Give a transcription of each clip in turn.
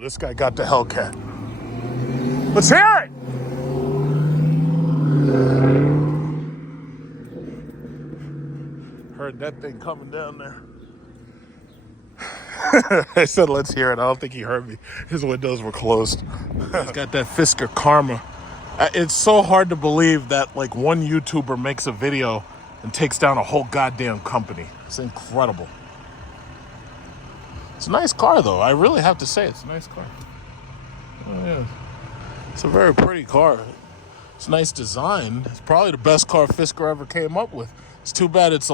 Oh, this guy got the Hellcat. Let's hear it! Heard that thing coming down there. I said, let's hear it. I don't think he heard me. His windows were closed. He's got that Fisker Karma. It's so hard to believe that like one YouTuber makes a video and takes down a whole goddamn company. It's incredible. It's a nice car, though. I really have to say it's a nice car. Oh, yeah. It's a very pretty car. It's a nice design. It's probably the best car Fisker ever came up with. It's too bad it's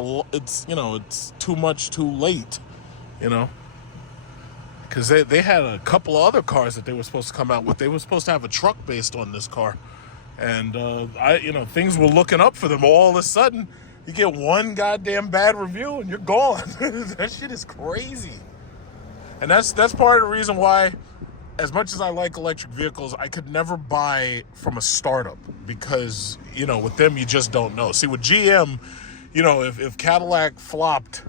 too much too late, you know? Because they had a couple of other cars that they were supposed to come out with. They were supposed to have a truck based on this car. And, things were looking up for them. All of a sudden, you get one goddamn bad review and you're gone. That shit is crazy. And that's part of the reason why, as much as I like electric vehicles, I could never buy from a startup. Because, with them, you just don't know. See, with GM, if Cadillac flopped,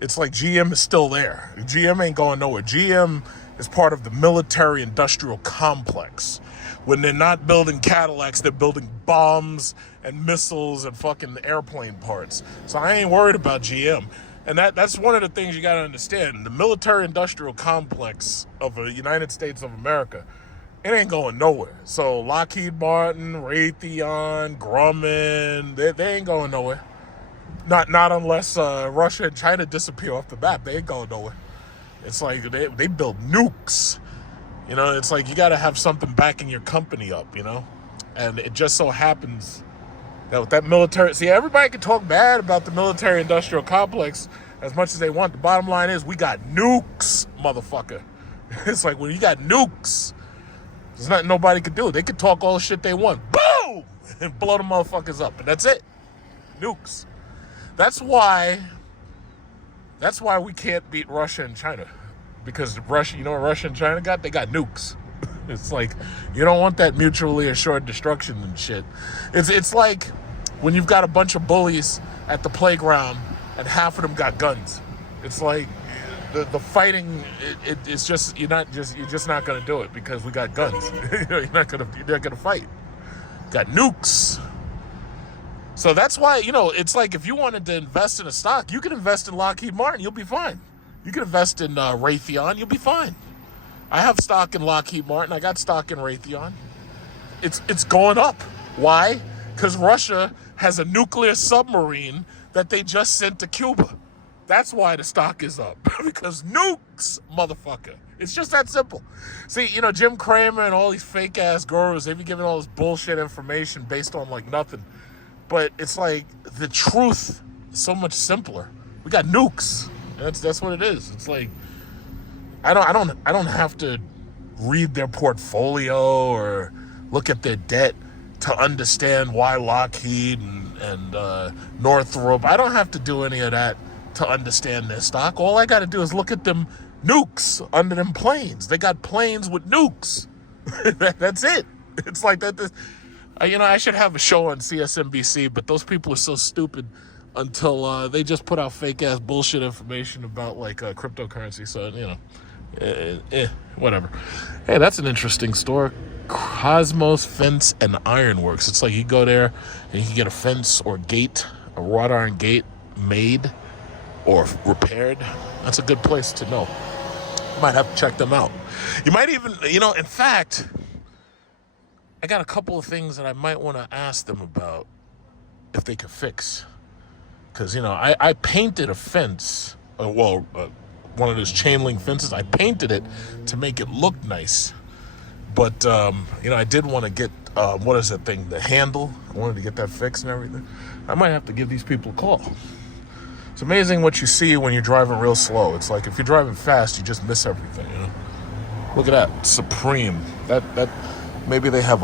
it's like GM is still there. GM ain't going nowhere. GM is part of the military-industrial complex. When they're not building Cadillacs, they're building bombs and missiles and fucking airplane parts. So I ain't worried about GM. And that's one of the things you got to understand. The military-industrial complex of the United States of America, it ain't going nowhere. So Lockheed Martin, Raytheon, Grumman, they ain't going nowhere. Not unless Russia and China disappear off the map. They ain't going nowhere. It's like they build nukes. It's like you got to have something backing your company up, And it just so happens that with that military... See, everybody can talk bad about the military-industrial complex as much as they want. The bottom line is we got nukes, motherfucker. It's like when you got nukes, there's nothing nobody can do. They can talk all the shit they want. Boom! And blow the motherfuckers up. And that's it. Nukes. That's why we can't beat Russia and China. Because Russia, what Russia and China got? They got nukes. It's like, you don't want that mutually assured destruction and shit. It's like when you've got a bunch of bullies at the playground and half of them got guns. It's like the fighting, it's just, you're just not going to do it because we got guns. You're not going to fight. Got nukes. So that's why, it's like if you wanted to invest in a stock, you can invest in Lockheed Martin, you'll be fine. You can invest in Raytheon, you'll be fine. I have stock in Lockheed Martin. I got stock in Raytheon. It's going up. Why? Because Russia has a nuclear submarine that they just sent to Cuba. That's why the stock is up. Because nukes, motherfucker. It's just that simple. See, Jim Cramer and all these fake-ass gurus, they be giving all this bullshit information based on, like, nothing. But it's like the truth is so much simpler. We got nukes. That's what it is. It's like... I don't have to read their portfolio or look at their debt to understand why Lockheed and Northrop. I don't have to do any of that to understand their stock. All I got to do is look at them nukes under them planes. They got planes with nukes. That's it. It's like that. I should have a show on CSNBC, but those people are so stupid until they just put out fake ass bullshit information about like cryptocurrency. So whatever. Hey, that's an interesting store. Cosmos Fence and Ironworks. It's like you go there and you can get a fence or gate, a wrought iron gate made or repaired. That's a good place to know. You might have to check them out. You might even, in fact, I got a couple of things that I might want to ask them about if they could fix. Because, I painted a fence, one of those chain link fences. I painted it to make it look nice. But, I did want to get, what is that thing, the handle. I wanted to get that fixed and everything. I might have to give these people a call. It's amazing what you see when you're driving real slow. It's like if you're driving fast, you just miss everything, Look at that, Supreme. That maybe they have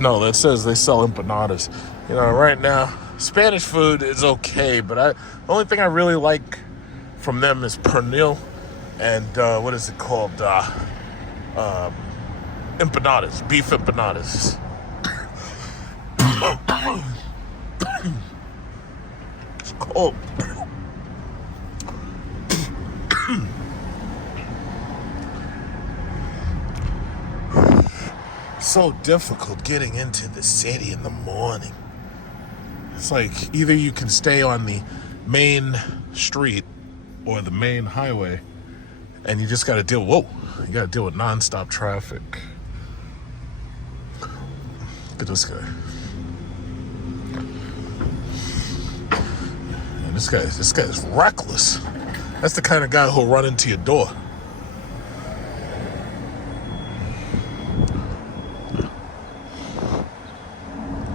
no, that says they sell empanadas. Right now, Spanish food is okay, but the only thing I really like from them is pernil and what is it called? Empanadas, beef empanadas. It's cold. so difficult getting into the city in the morning. It's like either you can stay on the main street or the main highway, and you just got to deal. You got to deal with nonstop traffic. Look at this guy. And this guy is reckless. That's the kind of guy who'll run into your door.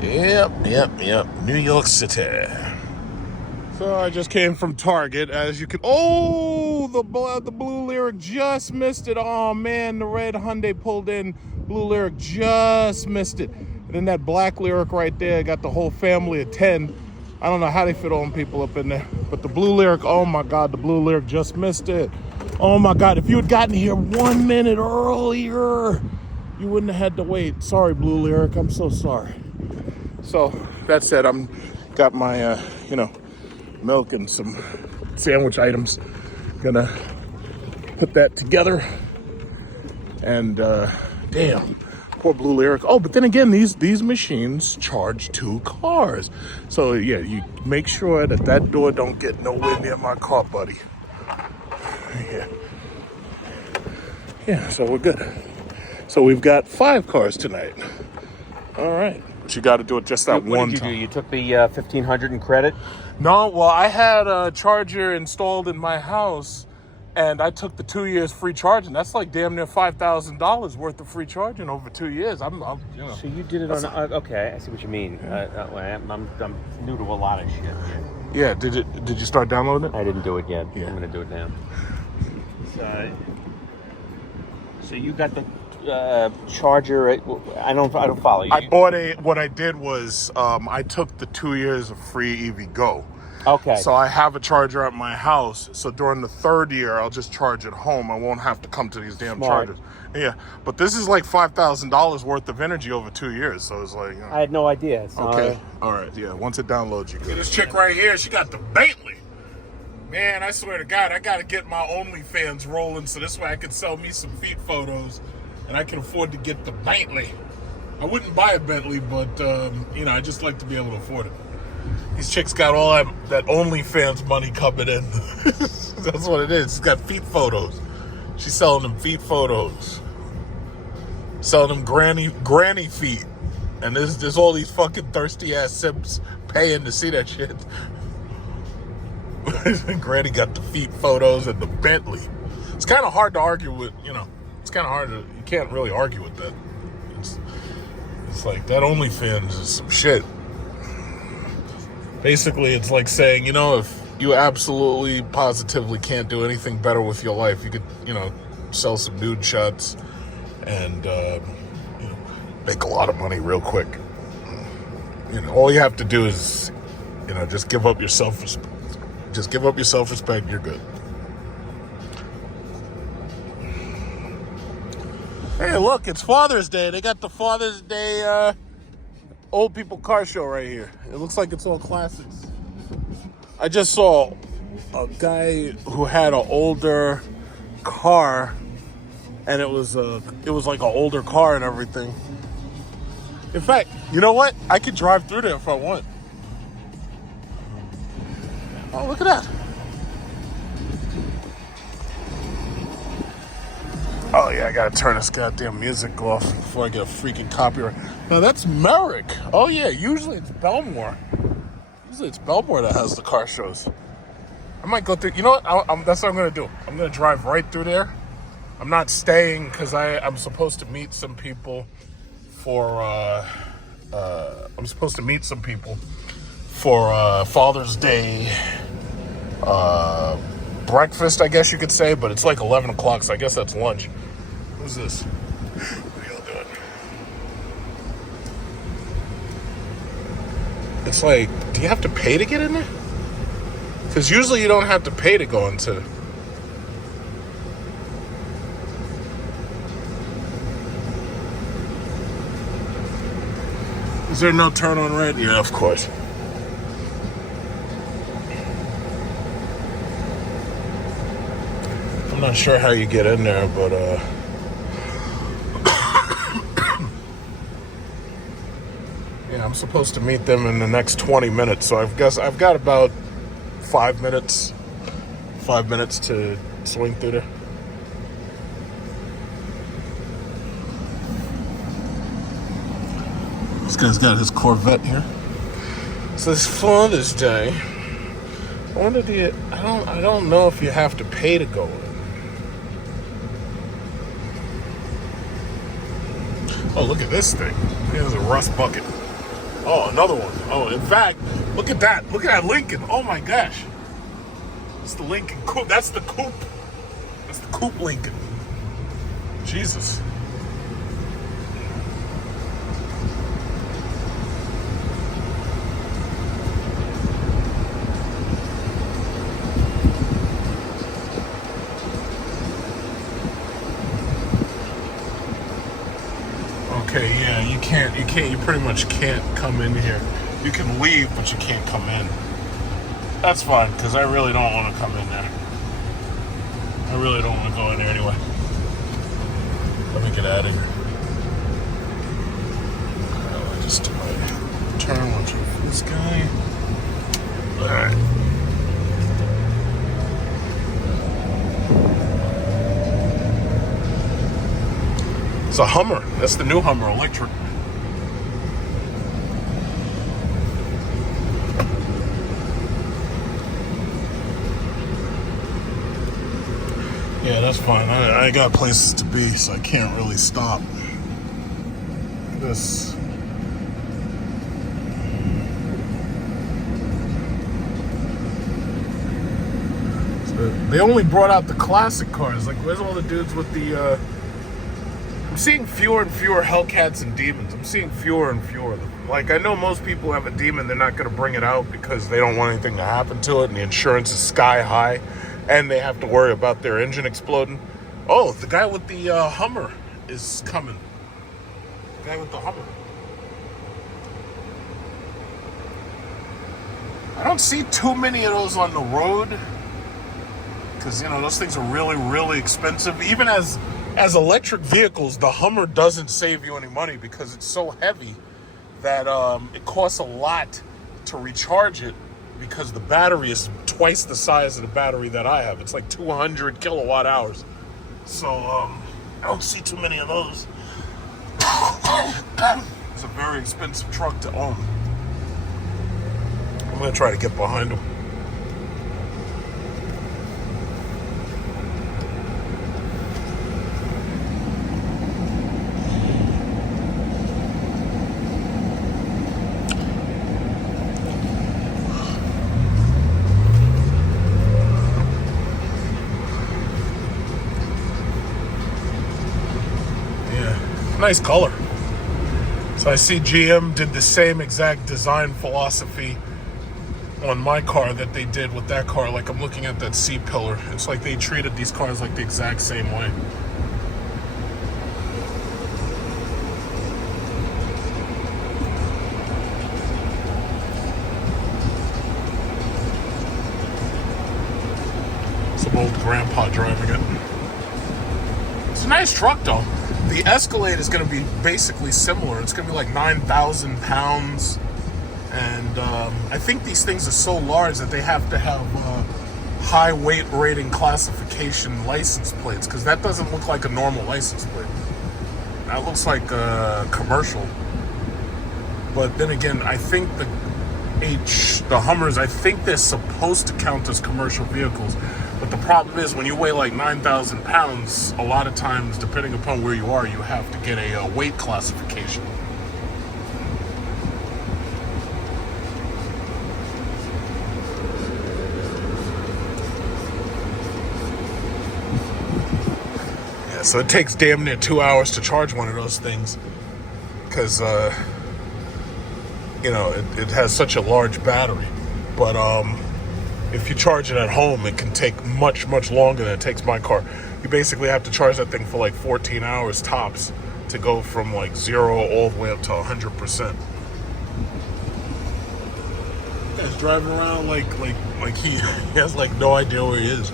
Yep. New York City. So I just came from Target, as you can. Oh, the blue Lyriq just missed it. Oh man, the red Hyundai pulled in. Blue Lyriq just missed it. And then that black Lyriq right there got the whole family of 10. I don't know how they fit all them people up in there, but the blue Lyriq. Oh my God, the blue Lyriq just missed it. Oh my God, if you had gotten here 1 minute earlier, you wouldn't have had to wait. Sorry, blue Lyriq. I'm so sorry. So that said, I'm got my milk and some sandwich items. Gonna put that together. And damn, poor blue Lyriq. Oh, but then again, these machines charge 2 cars. So yeah, you make sure that door don't get nowhere near my car, buddy. Yeah, so we're good. So we've got 5 cars tonight. All right. But you got to do it just that one time. What did you do? You took the 1,500 in credit? No, well, I had a charger installed in my house, and I took the 2 years free charging. That's like damn near $5,000 worth of free charging over 2 years. So you did it on? Okay, I see what you mean. I'm new to a lot of shit. Yeah. Did you start downloading it? I didn't do it yet. Yeah. I'm gonna do it now. So you got the charger. I don't follow you. I bought what I did was I took the 2 years of free EV Go. Okay. So I have a charger at my house. So during the 3rd year, I'll just charge at home. I won't have to come to these damn chargers. Yeah. But this is like $5,000 worth of energy over 2 years. So it's like... I had no idea. So okay. All right. Yeah. Once it downloads, you good. This chick right here, she got the Bentley. Man, I swear to God, I got to get my OnlyFans rolling so this way I can sell me some feet photos and I can afford to get the Bentley. I wouldn't buy a Bentley, but, I just like to be able to afford it. These chicks got all that OnlyFans money coming in. That's what it is. It's got feet photos. She's selling them feet photos. Selling them granny feet. And there's all these fucking thirsty ass simps paying to see that shit. Granny got the feet photos and the Bentley. It's kind of hard to argue with, it's kind of hard you can't really argue with that. It's like that OnlyFans is some shit. Basically, it's like saying, if you absolutely, positively can't do anything better with your life, you could, sell some nude shots and, make a lot of money real quick. All you have to do is, just give up your self-respect. Just give up your self-respect and you're good. Hey, look, it's Father's Day. They got the Father's Day old people car show right here. It looks like it's all classics. I just saw a guy who had an older car, and it was like an older car and everything. In fact, you know what? I could drive through there if I want. Oh, look at that. Oh, yeah, I gotta turn this goddamn music off before I get a freaking copyright. No, that's Merrick. Oh, yeah, usually it's Belmore. Usually it's Belmore that has the car shows. I might go through... You know what? That's what I'm gonna do. I'm gonna drive right through there. I'm not staying because I'm supposed to meet some people for... I'm supposed to meet some people for Father's Day breakfast, I guess you could say, but it's like 11 o'clock, so I guess that's lunch. Who's this? What are y'all doing? It's like, do you have to pay to get in there? Because usually you don't have to pay to go into... Is there no turn on red? Yeah, of course. I'm not sure how you get in there, but I'm supposed to meet them in the next 20 minutes, so I guess I've got about 5 minutes. 5 minutes to swing through there. This guy's got his Corvette here. So it's Father's Day. I wonder, I don't know if you have to pay to go in. Oh, look at this thing. There's a rust bucket. Oh, another one. Oh, in fact, look at that. Look at that Lincoln. Oh my gosh. It's the Lincoln Coupe. That's the Coupe. That's the Coupe Lincoln. Jesus. Okay, yeah, you pretty much can't come in here. You can leave, but you can't come in. That's fine, because I really don't want to come in there. I really don't want to go in there anyway. Let me get out of here. I just do my turn, watch out for this guy. Alright. It's a Hummer. That's the new Hummer, electric. Yeah, that's fine. I got places to be, so I can't really stop. This. So they only brought out the classic cars. Like, where's all the dudes with the, I'm seeing fewer and fewer Hellcats and Demons. I'm seeing fewer and fewer of them. Like, I know most people have a Demon, they're not going to bring it out because they don't want anything to happen to it, and the insurance is sky high, and they have to worry about their engine exploding. Oh, the guy with the Hummer is coming. The guy with the Hummer. I don't see too many of those on the road because, you know, those things are really, really expensive. Even as electric vehicles, the Hummer doesn't save you any money because it's so heavy that it costs a lot to recharge it because the battery is twice the size of the battery that I have. It's like 200 kilowatt hours. So I don't see too many of those. It's a very expensive truck to own. I'm going to try to get behind him. Nice color. So I see GM did the same exact design philosophy on my car that they did with that car. Like, I'm looking at that C-pillar. It's like they treated these cars like the exact same way. Some old grandpa driving it. It's a nice truck though. The Escalade is going to be basically similar. It's going to be like 9,000 pounds. And I think these things are so large that they have to have high weight rating classification license plates, because that doesn't look like a normal license plate. That looks like commercial. But then again, I think the Hummers, I think they're supposed to count as commercial vehicles. But the problem is, when you weigh like 9,000 pounds, a lot of times, depending upon where you are, you have to get a weight classification. Yeah, so it takes damn near 2 hours to charge one of those things, because, you know, it has such a large battery. But, if you charge it at home, it can take much, much longer than it takes my car. You basically have to charge that thing for like 14 hours tops to go from like 0 all the way up to 100%. This guy's driving around like he has like no idea where he is.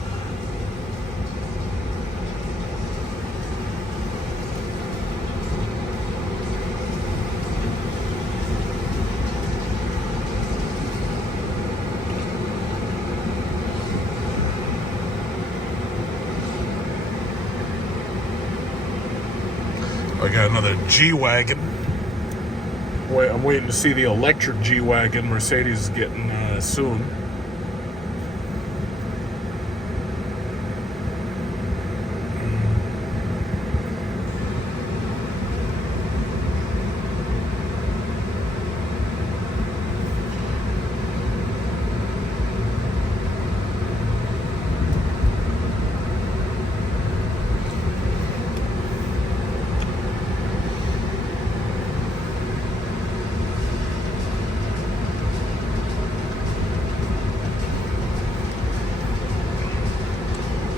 I got another G-Wagon. I'm waiting to see the electric G-Wagon Mercedes is getting soon.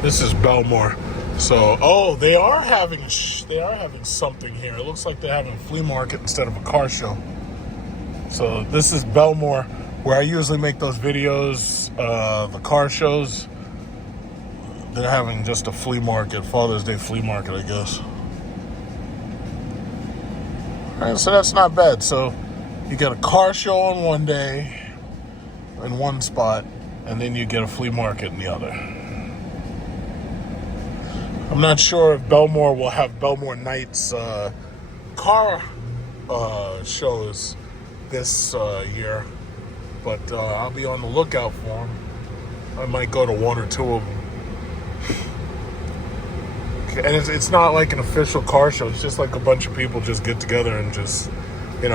This is Belmore. So, they are having something here. It looks like they're having a flea market instead of a car show. So this is Belmore, where I usually make those videos, the car shows. They're having just a flea market, Father's Day flea market, I guess. All right, so that's not bad. So you get a car show on one day in one spot, and then you get a flea market in the other. I'm not sure if Belmore will have Belmore Nights car shows this year, but I'll be on the lookout for them. I might go to one or two of them. And it's not like an official car show. It's just like a bunch of people just get together and just,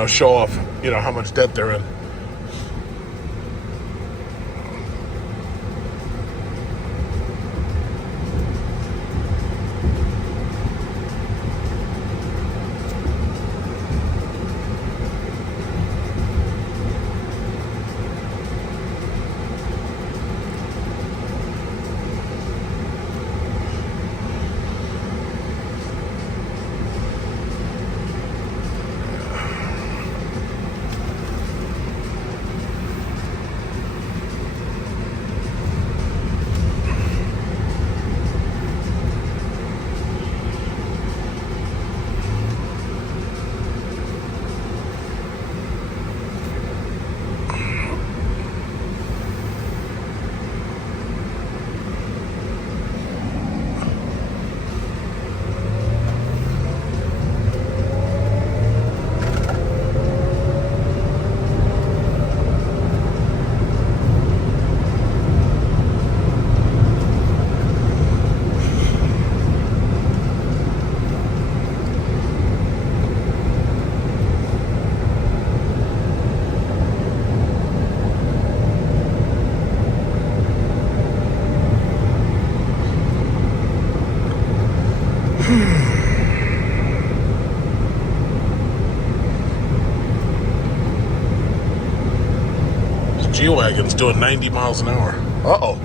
show off, how much debt they're in. G-Wagon's doing 90 miles an hour. Uh-oh.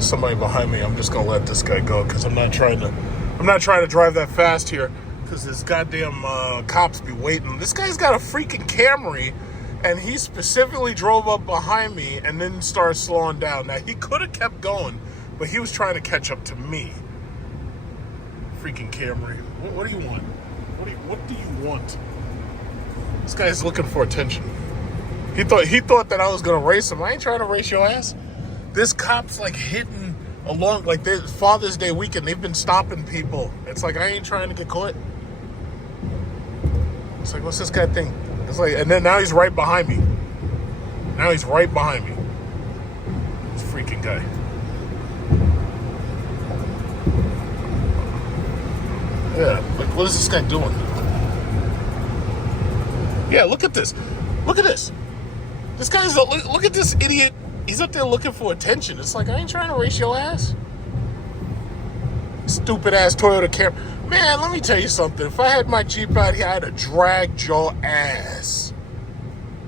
Somebody behind me. I'm just gonna let this guy go because I'm not trying to drive that fast here because this goddamn cops be waiting. This guy's got a freaking Camry and he specifically drove up behind me and then started slowing down. Now he could have kept going, but he was trying to catch up to me. Freaking Camry. What do you want? What do you want? This guy's looking for attention. He thought that I was gonna race him. I ain't trying to race your ass. This cop's like hitting along, like this Father's Day weekend. They've been stopping people. It's like I ain't trying to get caught. It's like, what's this guy think? It's like, and then now he's right behind me. This freaking guy. Yeah, like what is this guy doing? Yeah, look at this. Look at this. This guy's, look at this idiot. He's up there looking for attention. It's like, I ain't trying to race your ass. Stupid ass Toyota Camry. Man, let me tell you something. If I had my Jeep out here, I'd have dragged your ass.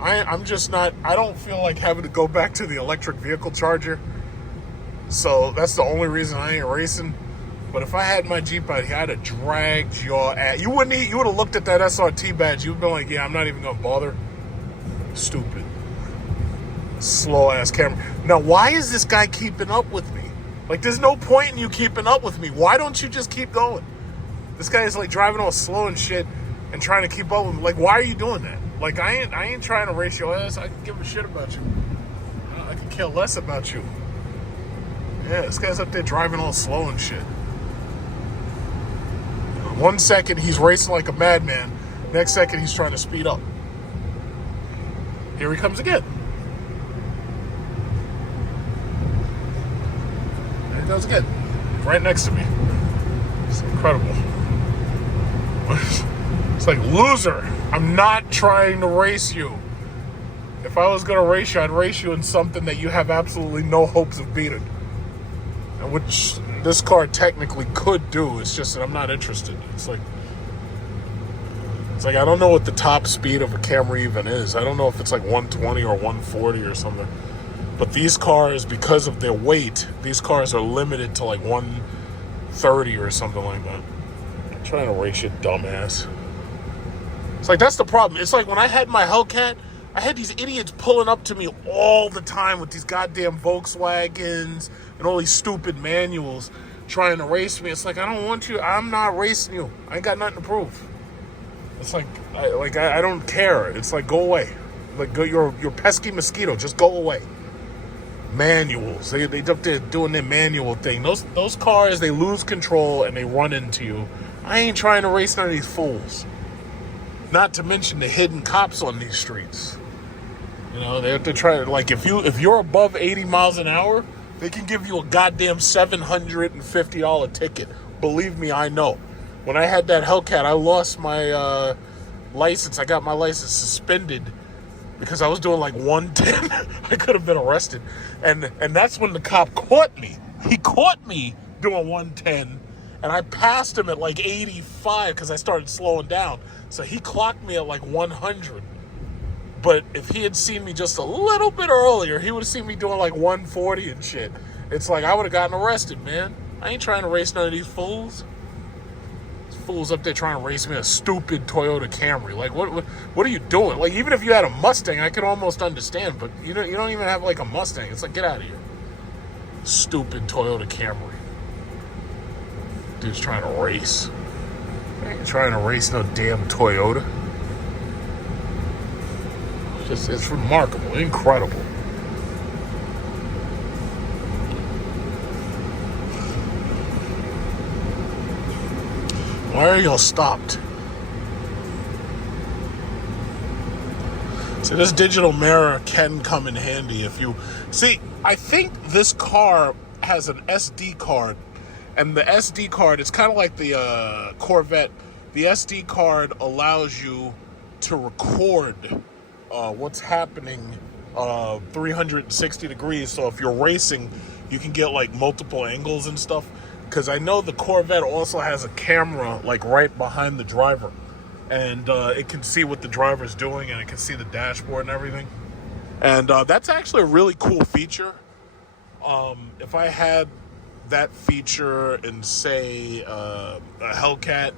I'm just not, I don't feel like having to go back to the electric vehicle charger. So that's the only reason I ain't racing. But if I had my Jeep out here, I'd have dragged your ass. You would have looked at that SRT badge. You'd been like, yeah, I'm not even going to bother. Stupid. Slow ass Camry. Now, why is this guy keeping up with me? Like, there's no point in you keeping up with me. Why don't you just keep going? This guy is like driving all slow and shit and trying to keep up with me. Like, why are you doing that? Like, I ain't trying to race your ass. I can give a shit about you. I can care less about you. Yeah, this guy's up there driving all slow and shit. 1 second he's racing like a madman. Next second he's trying to speed up. Here he comes again. There he goes again. Right next to me. It's incredible. It's like, loser, I'm not trying to race you. If I was going to race you, I'd race you in something that you have absolutely no hopes of beating. And which this car technically could do. It's just that I'm not interested. It's like I don't know what the top speed of a Camry even is. I don't know if it's like 120 or 140 or something. But these cars, because of their weight, these cars are limited to like 130 or something like that. I'm trying to race you, dumbass. It's like, that's the problem. It's like when I had my Hellcat, I had these idiots pulling up to me all the time with these goddamn Volkswagens and all these stupid manuals trying to race me. It's like, I don't want you. I'm not racing you. I ain't got nothing to prove. It's like, I don't care. It's like, go away. Like, you're pesky mosquito. Just go away. Manuals. They up there doing their manual thing. Those cars, they lose control and they run into you. I ain't trying to race none of these fools. Not to mention the hidden cops on these streets. You know, they have to try to, like, if you're above 80 miles an hour, they can give you a goddamn $750 ticket. Believe me, I know. When I had that Hellcat, I lost my license. I got my license suspended because I was doing like 110. I could have been arrested. And that's when the cop caught me. He caught me doing 110. And I passed him at like 85 because I started slowing down. So he clocked me at like 100. But if he had seen me just a little bit earlier, he would have seen me doing like 140 and shit. It's like I would have gotten arrested, man. I ain't trying to race none of these fools. These fools up there trying to race me a stupid Toyota Camry. Like, what are you doing? Like, even if you had a Mustang, I could almost understand. But you don't even have like a Mustang. It's like, get out of here. Stupid Toyota Camry. Dude's trying to race. I ain't trying to race no damn Toyota. It's remarkable, incredible. Why are y'all stopped? See, this digital mirror can come in handy if you... See, I think this car has an SD card. And the SD card, it's kind of like the Corvette. The SD card allows you to record what's happening 360 degrees. So if you're racing, you can get like multiple angles and stuff. Because I know the Corvette also has a camera like right behind the driver. And it can see what the driver's doing and it can see the dashboard and everything. And that's actually a really cool feature. If I had that feature in, say, a Hellcat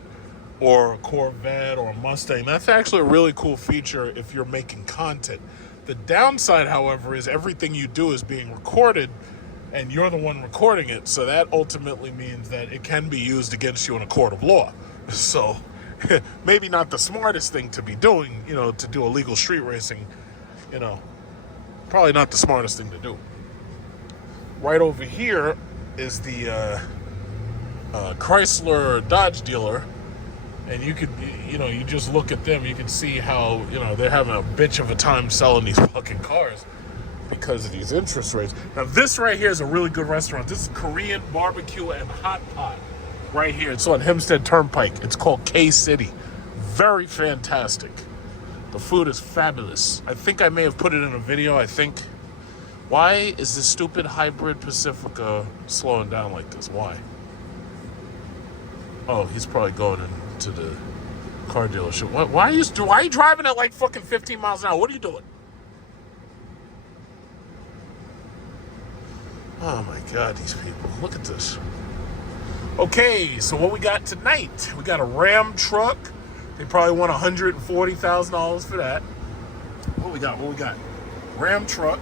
or a Corvette or a Mustang, that's actually a really cool feature if you're making content. The downside, however, is everything you do is being recorded and you're the one recording it, so that ultimately means that it can be used against you in a court of law. So maybe not the smartest thing to be doing, to do illegal street racing, probably not the smartest thing to do. Right over here is the Chrysler Dodge dealer, and you could, you just look at them, you can see how, they're having a bitch of a time selling these fucking cars because of these interest rates. Now, this right here is a really good restaurant. This is Korean barbecue and hot pot right here. It's on Hempstead Turnpike. It's called K-City. Very fantastic. The food is fabulous. I think I may have put it in a video, Why is this stupid hybrid Pacifica slowing down like this? Why? Oh, he's probably going into the car dealership. Why are you driving at like fucking 15 miles an hour? What are you doing? Oh my God, these people. Look at this. Okay, so what we got tonight? We got a Ram truck. They probably want $140,000 for that. What we got? Ram truck.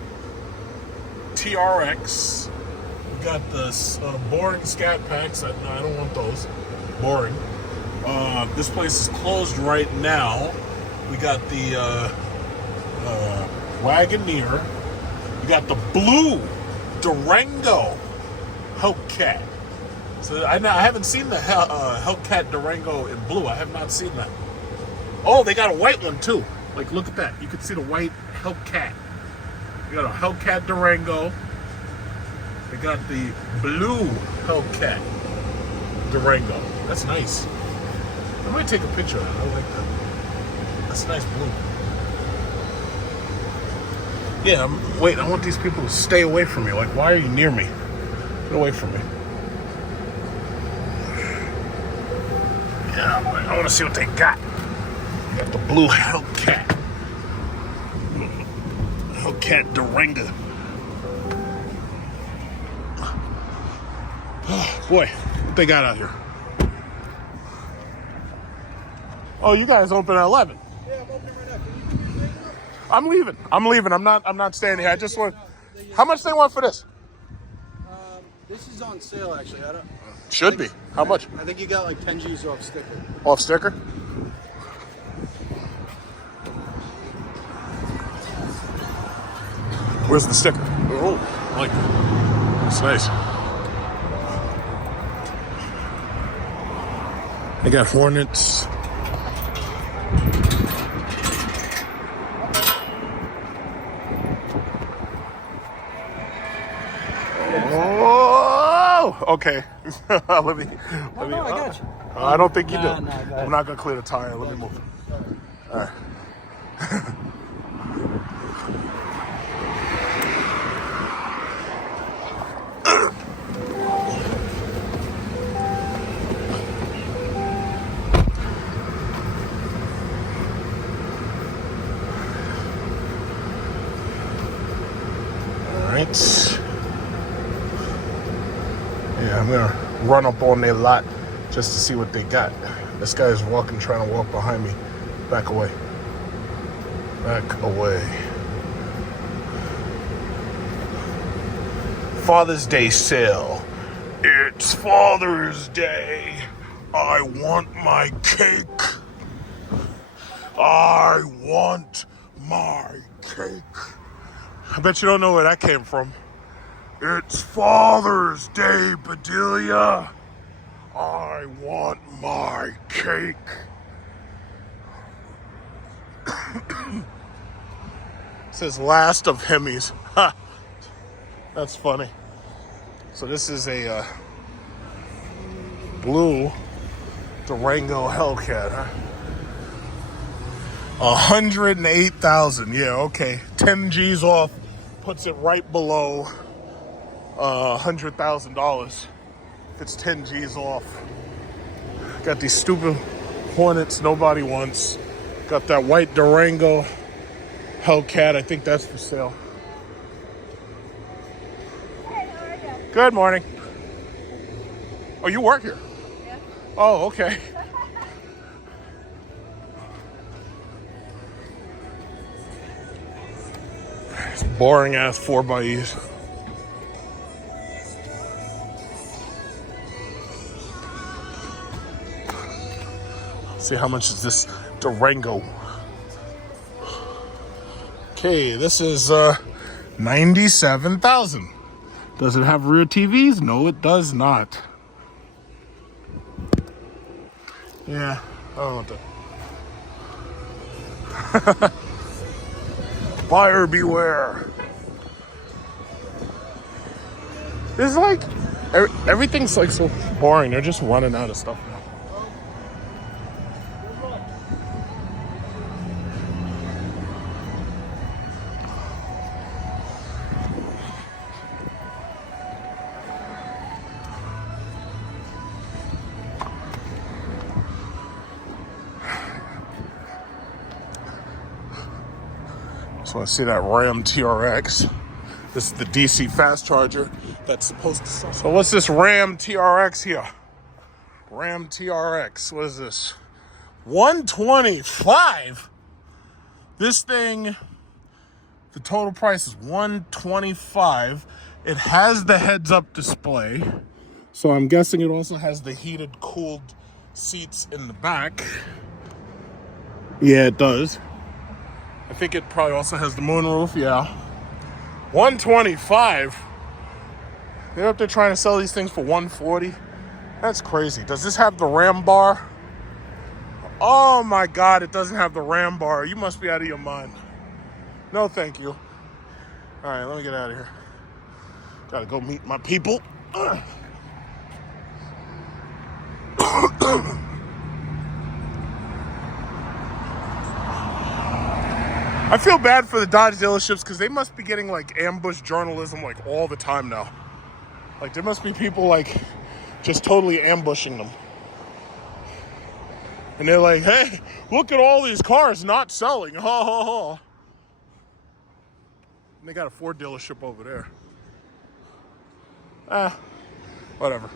TRX. We got the boring scat packs. No, I don't want those. Boring. This place is closed right now. We got the Wagoneer. We got the blue Durango Hellcat. So I haven't seen the Hellcat Durango in blue. I have not seen that. Oh, they got a white one too. Like, look at that. You can see the white Hellcat. You got a Hellcat Durango. They got the blue Hellcat Durango. That's nice. I might take a picture of that. I like that. That's nice blue. Yeah, wait, I want these people to stay away from me. Like, why are you near me? Get away from me. Yeah, I want to see what they got. They got the blue Hellcat. Hellcat Durango. Oh, boy, what they got out here? Oh, you guys open at 11. Yeah, I'm opening right now. Can you leave now? I'm leaving. I'm not staying here. I just want. How much they want for this? This is on sale, actually. Should be. How much? I think you got like 10 G's off sticker. Off sticker? Where's the sticker? Oh, I like that. It's nice. They got Hornets. Oh, okay. let me. I got you. I don't think you do. Nah, I'm not gonna clear the tire. Let me move. All right. All right. Yeah, I'm gonna run up on their lot just to see what they got. This guy is trying to walk behind me. Back away. Back away. Father's Day sale. It's Father's Day. I want my cake. I want my cake. I bet you don't know where that came from. It's Father's Day, Bedelia. I want my cake. It says last of Hemis. Ha! That's funny. So this is a blue Durango Hellcat, huh? 108,000. Yeah, okay. 10 G's off puts it right below $100,000. If it's 10 G's off. Got these stupid Hornets nobody wants. Got that white Durango Hellcat. I think that's for sale. Hey, how are you? Good morning. Oh, you work here? Yeah. Oh, okay. It's boring ass 4xEs. See how much is this Durango? Okay, this is 97,000. Does it have rear TVs? No, it does not. Yeah, I don't want that. Buyer beware. It's like everything's like so boring. They're just running out of stuff now. So I see that Ram TRX. This is the DC fast charger that's supposed to. So what's this Ram TRX here? Ram TRX. What is this? 125. This thing, the total price is 125. It has the heads-up display, so I'm guessing it also has the heated, cooled seats in the back. Yeah, it does. I think it probably also has the moonroof, yeah. 125. They're up there trying to sell these things for 140. That's crazy. Does this have the RAM bar? Oh my God, it doesn't have the RAM bar. You must be out of your mind. No, thank you. All right, let me get out of here. Gotta go meet my people. I feel bad for the Dodge dealerships because they must be getting like ambush journalism like all the time now. Like there must be people like just totally ambushing them. And they're like, hey, look at all these cars not selling. Ha ha ha. And they got a Ford dealership over there. Whatever.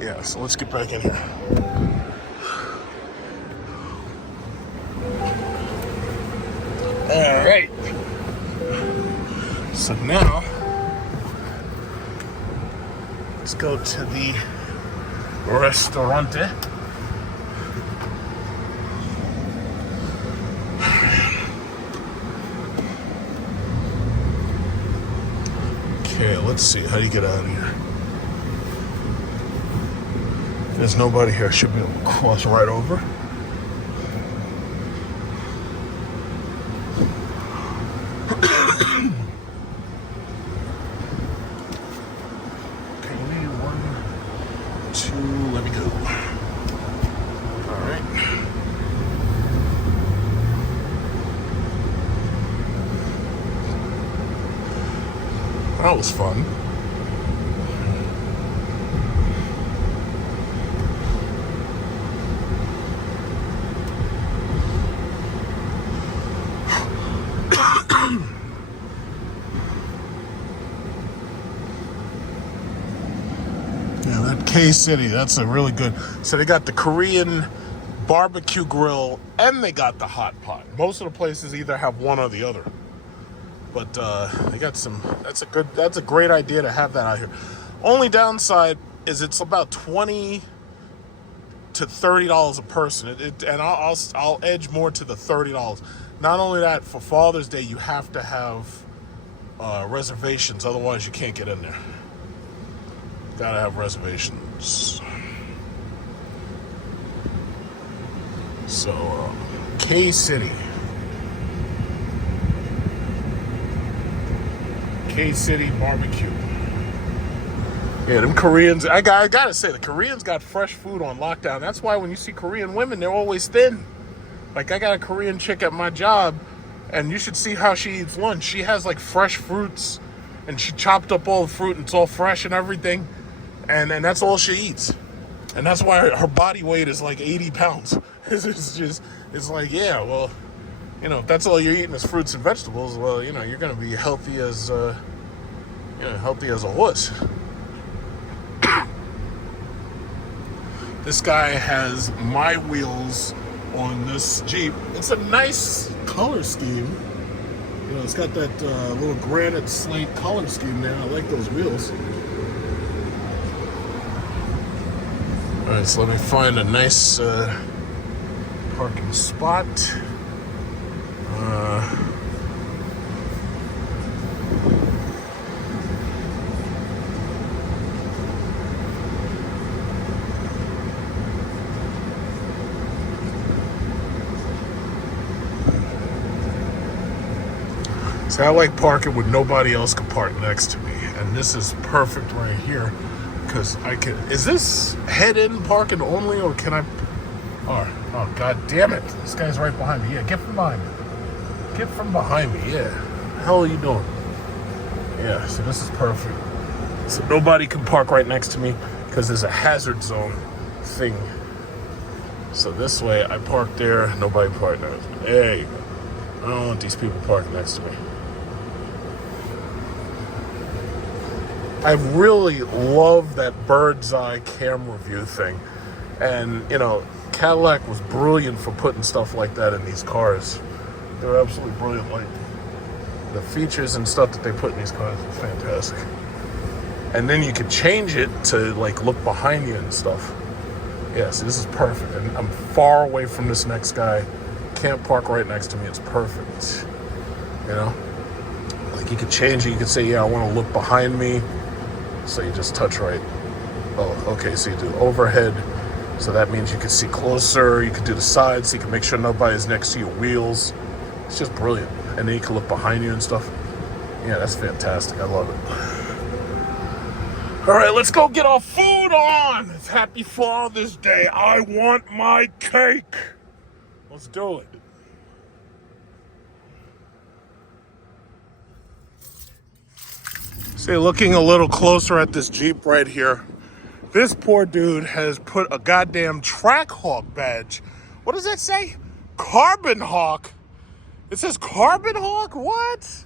Yeah, so let's get back in here. All right. So now, let's go to the restaurante. Okay, let's see. How do you get out of here? There's nobody here. Should be able to cross right over. Let me go. All right. That was fun. K-City, that's a really good. So they got the Korean barbecue grill and they got the hot pot. Most of the places either have one or the other. But they got some. That's a great idea to have that out here. Only downside is it's about $20 to $30 a person. And I'll edge more to the $30. Not only that, for Father's Day you have to have reservations, otherwise you can't get in there. Gotta have reservations. So, K-City. K-City barbecue. Yeah, them Koreans, I gotta say, the Koreans got fresh food on lockdown. That's why when you see Korean women, they're always thin. Like, I got a Korean chick at my job, and you should see how she eats lunch. She has, like, fresh fruits, and she chopped up all the fruit, and it's all fresh and everything. And that's all she eats. And that's why her body weight is like 80 pounds. It's like, yeah, well, you know, if that's all you're eating is fruits and vegetables, well, you know, you're going to be healthy as a horse. This guy has my wheels on this Jeep. It's a nice color scheme. You know, it's got that little granite slate color scheme there. I like those wheels. All right, so let me find a nice parking spot. So I like parking when nobody else can park next to me, and this is perfect right here. Because I can. Is this head-in parking only, or can I? Oh, God damn it! This guy's right behind me. Yeah, get from behind me. Get from behind me. Yeah. What the hell are you doing? Yeah. So this is perfect. So nobody can park right next to me because there's a hazard zone thing. So this way, I park there. Nobody park next to me. There you go. I don't want these people parking next to me. I really love that bird's eye camera view thing. And, you know, Cadillac was brilliant for putting stuff like that in these cars. They were absolutely brilliant. Like, the features and stuff that they put in these cars are fantastic. And then you could change it to, like, look behind you and stuff. Yeah, so this is perfect. And I'm far away from this next guy. Can't park right next to me. It's perfect. You know? Like, you could change it. You could say, yeah, I want to look behind me. So you just touch right. Oh, okay, so you do overhead. So that means you can see closer. You can do the sides, so you can make sure nobody's next to your wheels. It's just brilliant. And then you can look behind you and stuff. Yeah, that's fantastic. I love it. All right, let's go get our food on. It's Happy Father's Day. I want my cake. Let's do it. See, looking a little closer at this Jeep right here, this poor dude has put a goddamn Track Hawk badge. What does that say? Carbon Hawk. It says Carbon Hawk? What?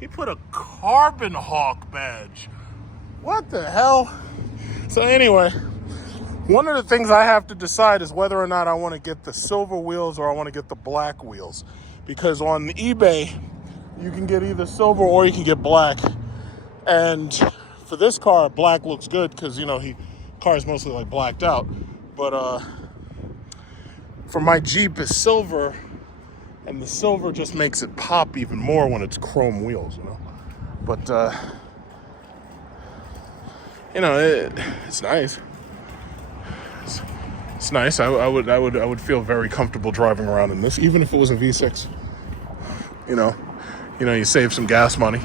He put a Carbon Hawk badge. What the hell? So anyway, one of the things I have to decide is whether or not I want to get the silver wheels or I want to get the black wheels. Because on eBay, you can get either silver or you can get black. And for this car, black looks good because, you know, car is mostly like blacked out. But for my Jeep, it's silver, and the silver just makes it pop even more when it's chrome wheels, you know. But you know, it's nice. It's nice. I would feel very comfortable driving around in this, even if it was a V6. You know, you save some gas money.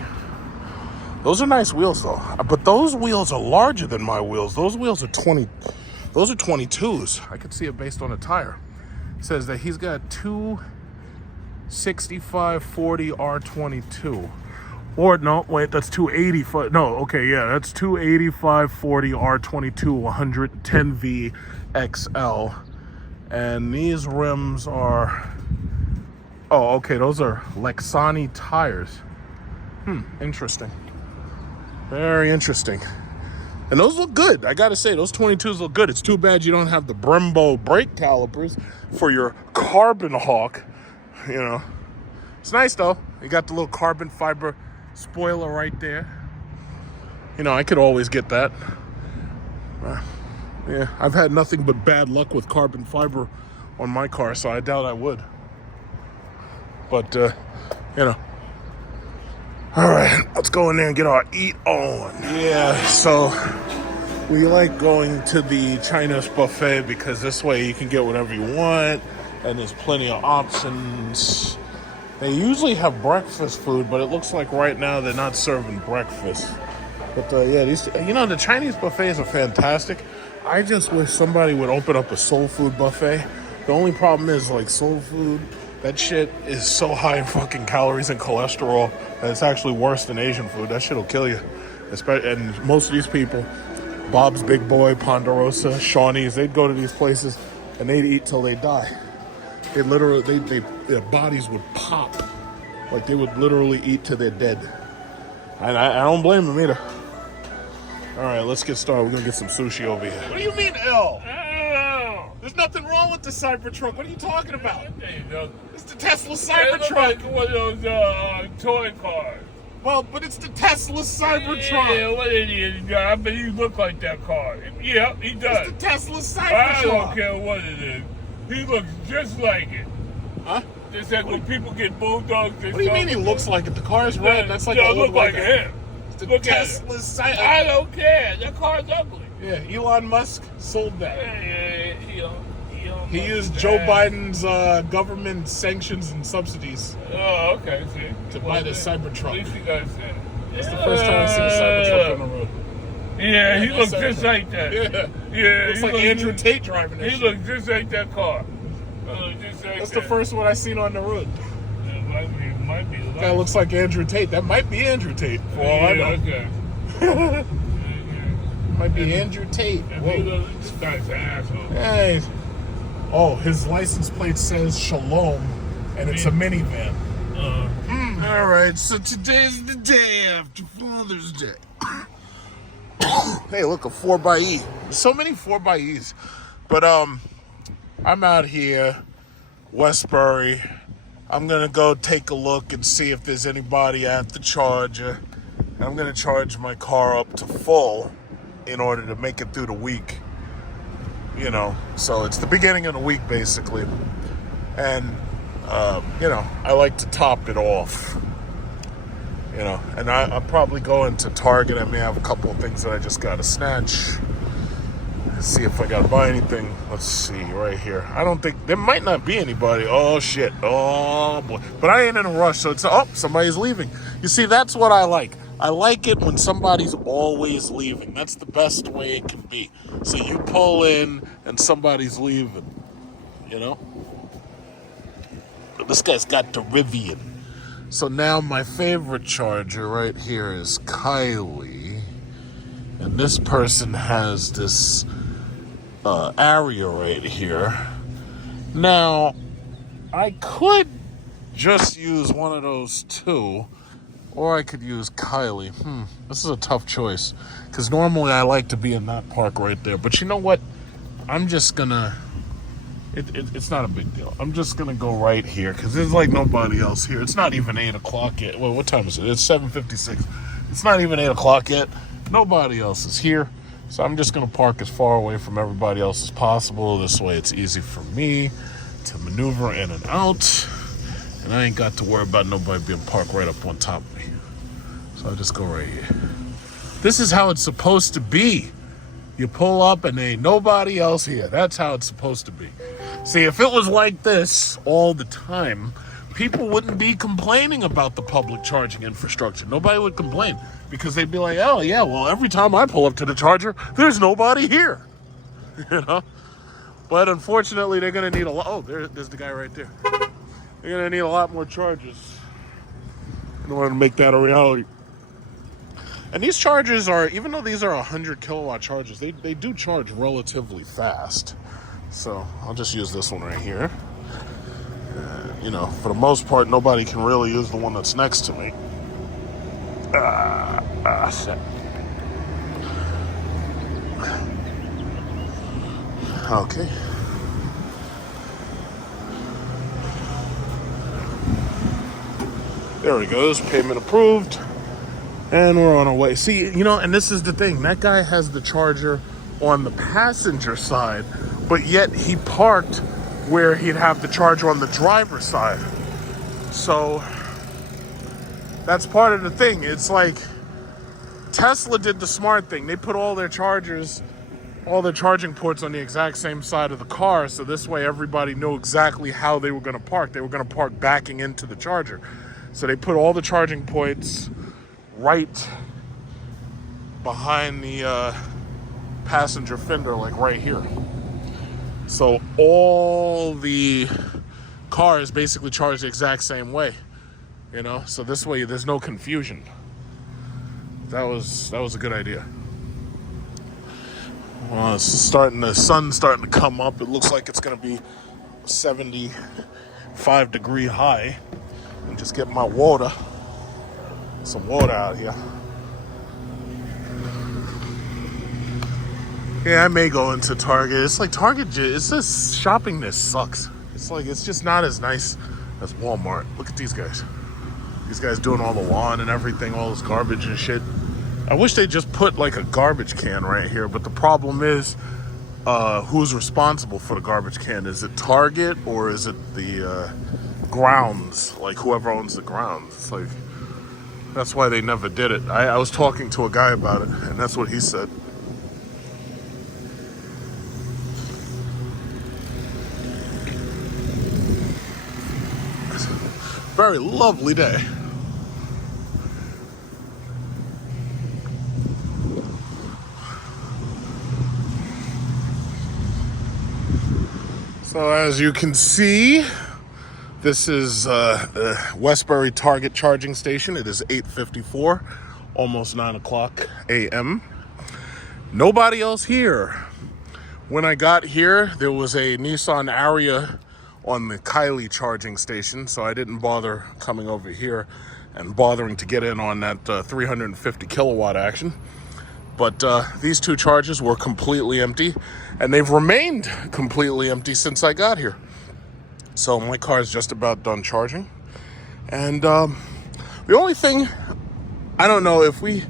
Those are nice wheels though, but those wheels are larger than my wheels. Those wheels are 22s. I could see it based on a tire. It says that he's got two 65/40 R22. Or no, wait, that's 285. No, okay, yeah, that's 285/40 R22 110V XL. And these rims are, oh, okay, those are Lexani tires. Interesting. Very interesting. And those look good. I gotta say, those 22s look good. It's too bad you don't have the Brembo brake calipers for your Carbon Hawk. You know, it's nice though. You got the little carbon fiber spoiler right there. You know, I could always get that. Yeah, I've had nothing but bad luck with carbon fiber on my car, so I doubt I would. But, you know. All right, let's go in there and get our eat on. Yeah, so we like going to the Chinese buffet because this way you can get whatever you want and there's plenty of options. They usually have breakfast food, but it looks like right now they're not serving breakfast. But yeah, the Chinese buffets are fantastic. I just wish somebody would open up a soul food buffet. The only problem is, like, soul food, that shit is so high in fucking calories and cholesterol that it's actually worse than Asian food. That shit'll kill you. And most of these people, Bob's Big Boy, Ponderosa, Shawnee's, they'd go to these places and they'd eat till they die. They literally, their bodies would pop. Like, they would literally eat till they're dead. And I don't blame them either. All right, let's get started. We're gonna get some sushi over here. What do you mean, L? There's nothing wrong with the Cybertruck. What are you talking about? It's the Tesla Cybertruck. Like one of those toy cars. Well, but it's the Tesla Cybertruck. Yeah, what idiot guy. I bet he look like that car. Yeah, he does. It's the Tesla Cybertruck. I don't care what it is. He looks just like it. Huh? Just like when people get bulldogs. What do you mean he looks like it? The car's red. That's like a look like him. It's the Look Tesla Cybertruck. I don't care. That car's ugly. Yeah, Elon Musk sold that. He used Musk. Joe Biden's government sanctions and subsidies Oh, okay. See. to buy the At Cybertruck. least you guys said. It's the first time I've seen a Cybertruck on the road. Yeah, he no looks Cybertruck. just like that. Yeah. Yeah, Looks he like Andrew Tate driving that He shit. looks just like that car. That's the first one I seen on the road. It might be. Guy looks like Andrew Tate. That might be Andrew Tate, for all I know. Okay. Might be Andrew Tate. Whoa. This guy's an asshole. Hey. Oh, his license plate says Shalom, and it's a minivan. All right, so today's the day after Father's Day. Hey, look, a 4xe. There's so many 4xes. But I'm out here, Westbury. I'm gonna go take a look and see if there's anybody at the charger. I'm gonna charge my car up to full in order to make it through the week. You know, so it's the beginning of the week basically. And you know, I like to top it off. You know, and I'll probably go into Target. I may have a couple of things that I just got to snatch. See if I got to buy anything. Let's see, right here. I don't think, there might not be anybody. Oh, shit. Oh, boy. But I ain't in a rush, so it's, oh, somebody's leaving. You see, that's what I like. I like it when somebody's always leaving. That's the best way it can be. So you pull in and somebody's leaving, you know? This guy's got the Rivian. So now my favorite charger right here is Kylie. And this person has this area right here. Now, I could just use one of those two, or I could use Kylie. This is a tough choice, because normally I like to be in that park right there. But you know what? I'm just gonna... It's not a big deal. I'm just gonna go right here, because there's like nobody else here. It's not even 8 o'clock yet. Well, what time is it? It's 7:56. It's not even 8 o'clock yet. Nobody else is here. So I'm just gonna park as far away from everybody else as possible. This way it's easy for me to maneuver in and out. And I ain't got to worry about nobody being parked right up on top of me. So I'll just go right here. This is how it's supposed to be. You pull up and ain't nobody else here. That's how it's supposed to be. See, if it was like this all the time, people wouldn't be complaining about the public charging infrastructure. Nobody would complain, because they'd be like, oh yeah, well, every time I pull up to the charger, there's nobody here. You know? But unfortunately, they're gonna need a lot. Oh, there's the guy right there. They're gonna need a lot more chargers in order to make that a reality. And these chargers are, even though these are 100 kilowatt chargers, they do charge relatively fast. So I'll just use this one right here. You know, for the most part, nobody can really use the one that's next to me. Shit. Okay. There he goes. Payment approved. And we're on our way. See, you know, and this is the thing. That guy has the charger on the passenger side, but yet he parked where he'd have the charger on the driver's side. So that's part of the thing. It's like Tesla did the smart thing. They put all their chargers, all their charging ports on the exact same side of the car, so this way everybody knew exactly how they were going to park. They were going to park backing into the charger. So they put all the charging points right behind the passenger fender, like right here. So all the cars basically charge the exact same way, you know? So this way there's no confusion. That was a good idea. Well, the sun's starting to come up. It looks like it's gonna be 75-degree high. And just get my water. Some water out here. Yeah, I may go into Target. It's like Target, it's just shopping there sucks. It's like, it's just not as nice as Walmart. Look at these guys. These guys doing all the lawn and everything, all this garbage and shit. I wish they just put like a garbage can right here, but the problem is, who's responsible for the garbage can? Is it Target or is it the grounds? Like whoever owns the grounds. It's like, that's why they never did it. I was talking to a guy about it, and that's what he said. Very lovely day. So as you can see, this is Westbury Target charging station. It is 8:54, almost 9 o'clock a.m. Nobody else here. When I got here, there was a Nissan Ariya on the Kylie charging station, so I didn't bother coming over here and bothering to get in on that 350 kilowatt action. But these two chargers were completely empty, and they've remained completely empty since I got here. So my car is just about done charging. And the only thing, I don't know, if we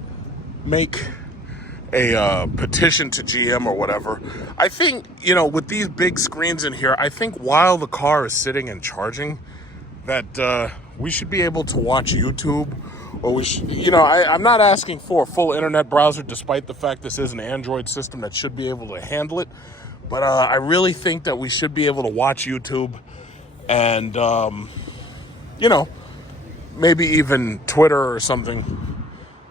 make a petition to GM or whatever, I think, you know, with these big screens in here, I think while the car is sitting and charging, that we should be able to watch YouTube or we should, you know, I'm not asking for a full internet browser, despite the fact this is an Android system that should be able to handle it. But I really think that we should be able to watch YouTube and, you know, maybe even Twitter or something,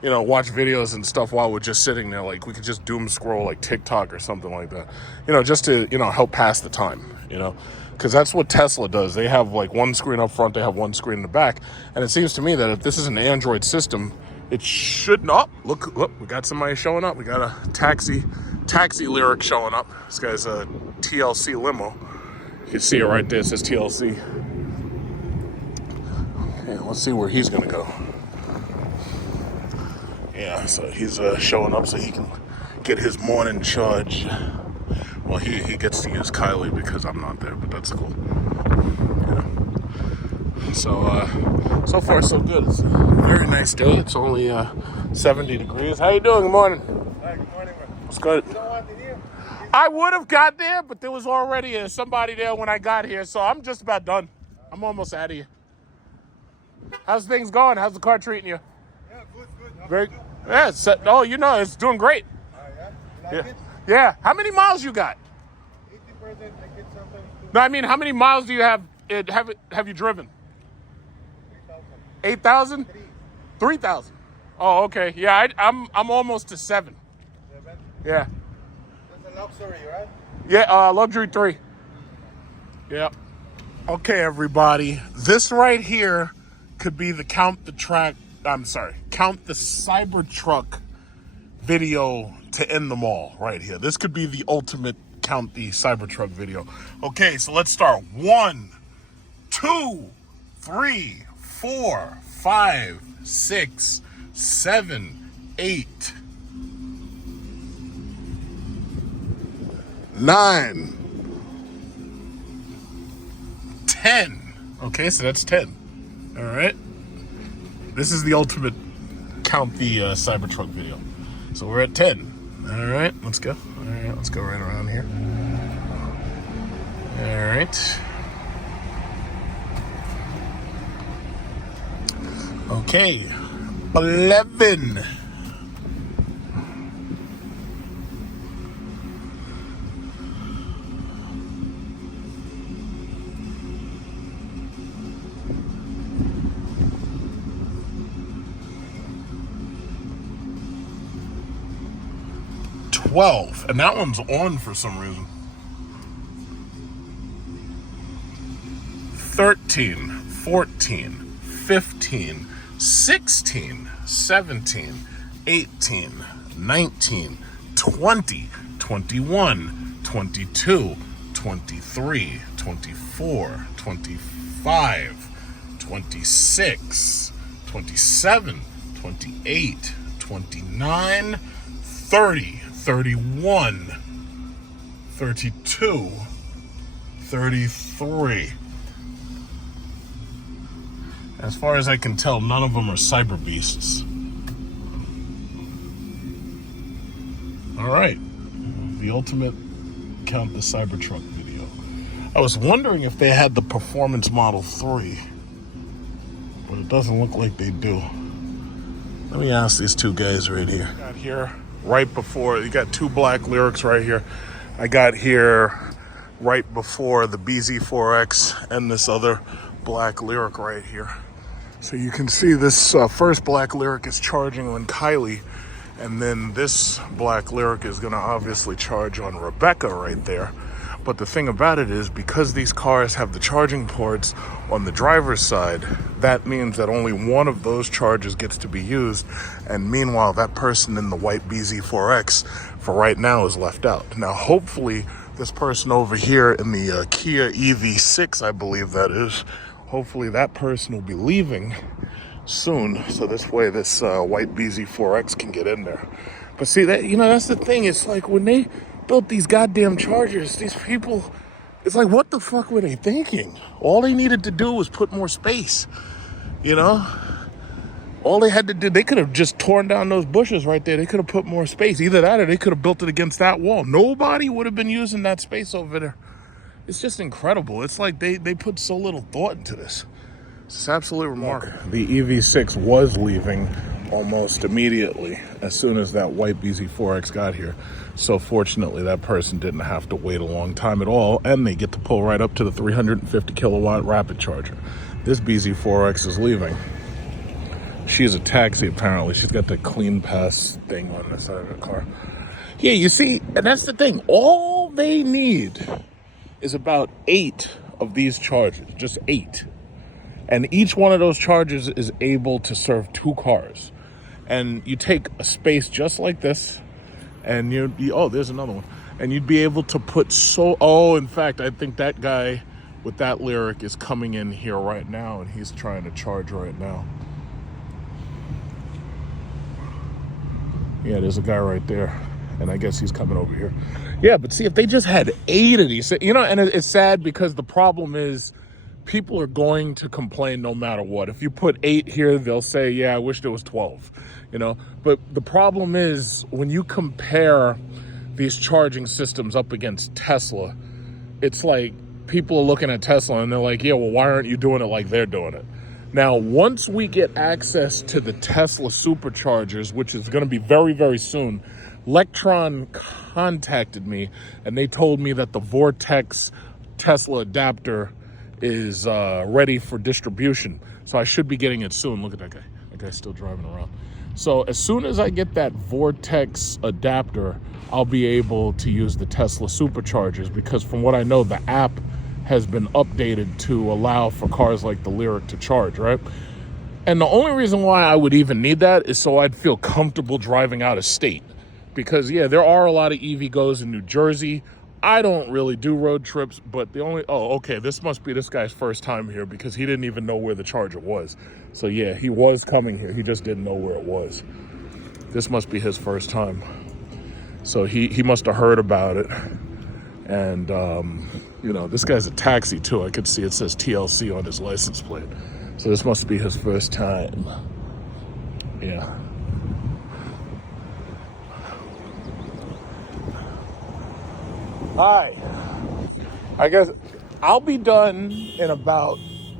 you know, watch videos and stuff while we're just sitting there. Like, we could just doom scroll like TikTok or something like that, you know, just to, you know, help pass the time, you know, because that's what Tesla does. They have like one screen up front, they have one screen in the back. And it seems to me that if this is an Android system, it should not. Look, we got somebody showing up. We got a taxi Lyriq showing up. This guy's a TLC limo. You can see it right there. It says TLC. Okay, let's see where he's gonna go. Yeah, so he's showing up so he can get his morning charge. Well, he gets to use Kylie because I'm not there, but that's cool. Yeah. So far so good. It's a very nice day. It's only 70 degrees. How you doing? Good morning. Hi, good morning, man. It's good. You don't want to hear? I would have got there, but there was already somebody there when I got here, so I'm just about done. I'm almost out of here. How's things going? How's the car treating you? Yeah, good. How Very. about you? Yeah. Oh, you know, it's doing great. Yeah? You like Yeah. it? Yeah. How many miles you got? 80%, I get sometimes too. No, I mean, how many miles do you have? Have you driven? 8,000? 3,000. Oh, okay. Yeah, I'm almost to 7. Yeah. That's a luxury, right? Yeah. Luxury 3. Yeah. Okay, everybody. This right here could be the count the Cybertruck video to end them all right here. This could be the ultimate count the Cybertruck video. Okay, so let's start. 1, 2, 3, 4, 5, 6, 7, 8, 9, 10. Okay, so that's 10. All right. This is the ultimate count the Cybertruck video. So we're at 10. All right, let's go. All right, let's go right around here. All right. Okay. 11. 12, and that one's on for some reason. 13, 14, 15, 16, 17, 18, 19, 20, 21, 22, 23, 24, 25, 26, 27, 28, 29, 30, 31, 32, 33. As far as I can tell, none of them are cyber beasts. All right, the ultimate count the Cybertruck video. I was wondering if they had the Performance Model 3, but it doesn't look like they do. Let me ask these two guys right here. I got here right before, you got two black Lyriqs right here. I got here right before the BZ4X and this other black Lyriq right here. So you can see this first black Lyriq is charging on Kylie, and then this black Lyriq is gonna obviously charge on Rebecca right there. But the thing about it is, because these cars have the charging ports on the driver's side, that means that only one of those chargers gets to be used. And meanwhile, that person in the white BZ4X for right now is left out. Now, hopefully this person over here in the Kia EV6, I believe that is, hopefully that person will be leaving soon. So this way this white BZ4X can get in there. But see, that, you know, that's the thing. It's like when they built these goddamn chargers, these people, it's like, what the fuck were they thinking? All they needed to do was put more space, you know? All they had to do, they could have just torn down those bushes right there. They could have put more space. Either that or they could have built it against that wall. Nobody would have been using that space over there. It's just incredible. It's like they put so little thought into this. It's absolutely remarkable. The EV6 was leaving almost immediately as soon as that white BZ4X got here. So fortunately, that person didn't have to wait a long time at all, and they get to pull right up to the 350 kilowatt rapid charger. This BZ4X is leaving. She is a taxi, apparently. She's got the clean pass thing on the side of her car. Yeah, you see, and that's the thing. All they need is about 8 of these chargers, just 8. And each one of those chargers is able to serve 2 cars. And you take a space just like this, and oh, there's another one. And you'd be able to put in fact, I think that guy with that Lyriq is coming in here right now, and he's trying to charge right now. Yeah, there's a guy right there, and I guess he's coming over here. Yeah, but see, if they just had 8 of these, and it's sad because the problem is people are going to complain no matter what. If you put 8 here, they'll say, yeah, I wish there was 12, But the problem is when you compare these charging systems up against Tesla, it's like people are looking at Tesla and they're like, yeah, well, why aren't you doing it like they're doing it? Now, once we get access to the Tesla superchargers, which is going to be very, very soon, Lectron contacted me and they told me that the Vortex Tesla adapter is ready for distribution. So I should be getting it soon. Look at that guy. That guy's still driving around. So as soon as I get that Vortex adapter, I'll be able to use the Tesla superchargers, because from what I know, the app has been updated to allow for cars like the Lyriq to charge, right? And the only reason why I would even need that is so I'd feel comfortable driving out of state. Because, yeah, there are a lot of EV goes in New Jersey. I don't really do road trips, but this must be this guy's first time here, because he didn't even know where the charger was. So yeah, he was coming here. He just didn't know where it was. This must be his first time. So he must have heard about it. And, this guy's a taxi too. I could see it says TLC on his license plate. So this must be his first time. Yeah. Hi. I guess I'll be done in about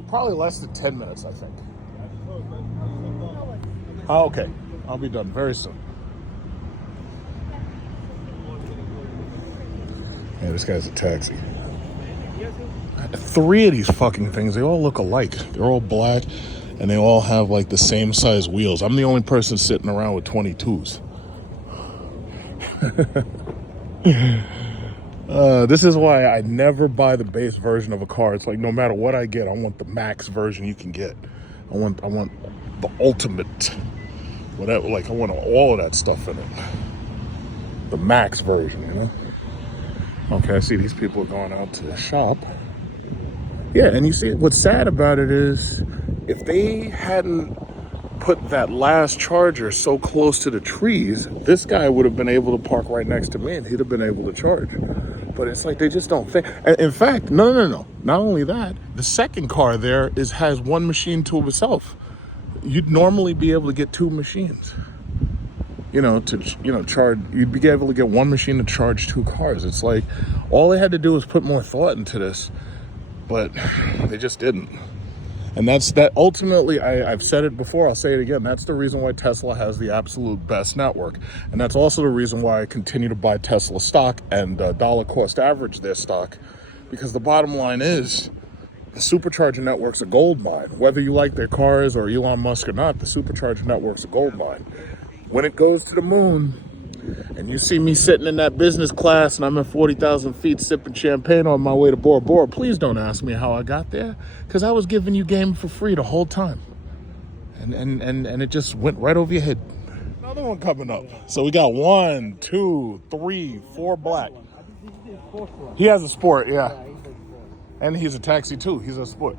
probably less than 10 minutes, I think. Oh, okay. I'll be done very soon. Yeah, this guy's a taxi. 3 of these fucking things, they all look alike. They're all black, and they all have like the same size wheels. I'm the only person sitting around with 22s. This is why I never buy the base version of a car. It's like no matter what I get, I want the max version you can get. I want the ultimate, whatever. Like I want all of that stuff in it. The max version, Okay, I see these people are going out to shop. Yeah, and you see what's sad about it is if they hadn't put that last charger so close to the trees, this guy would have been able to park right next to me and he'd have been able to charge. But it's like they just don't think. In fact, no. Not only that, the second car there has one machine to itself. You'd normally be able to get 2 machines. Charge. You'd be able to get one machine to charge 2 cars. It's like all they had to do was put more thought into this, but they just didn't. And that ultimately, I've said it before, I'll say it again, that's the reason why Tesla has the absolute best network. And that's also the reason why I continue to buy Tesla stock and dollar cost average their stock. Because the bottom line is, the supercharger network's a gold mine. Whether you like their cars or Elon Musk or not, the supercharger network's a gold mine. When it goes to the moon, and you see me sitting in that business class and I'm at 40,000 feet sipping champagne on my way to Bora Bora, please don't ask me how I got there, because I was giving you game for free the whole time. And it just went right over your head. Another one coming up. So we got 1, 2, 3, 4 black. He has a sport, yeah. And he's a taxi too. He's a sport.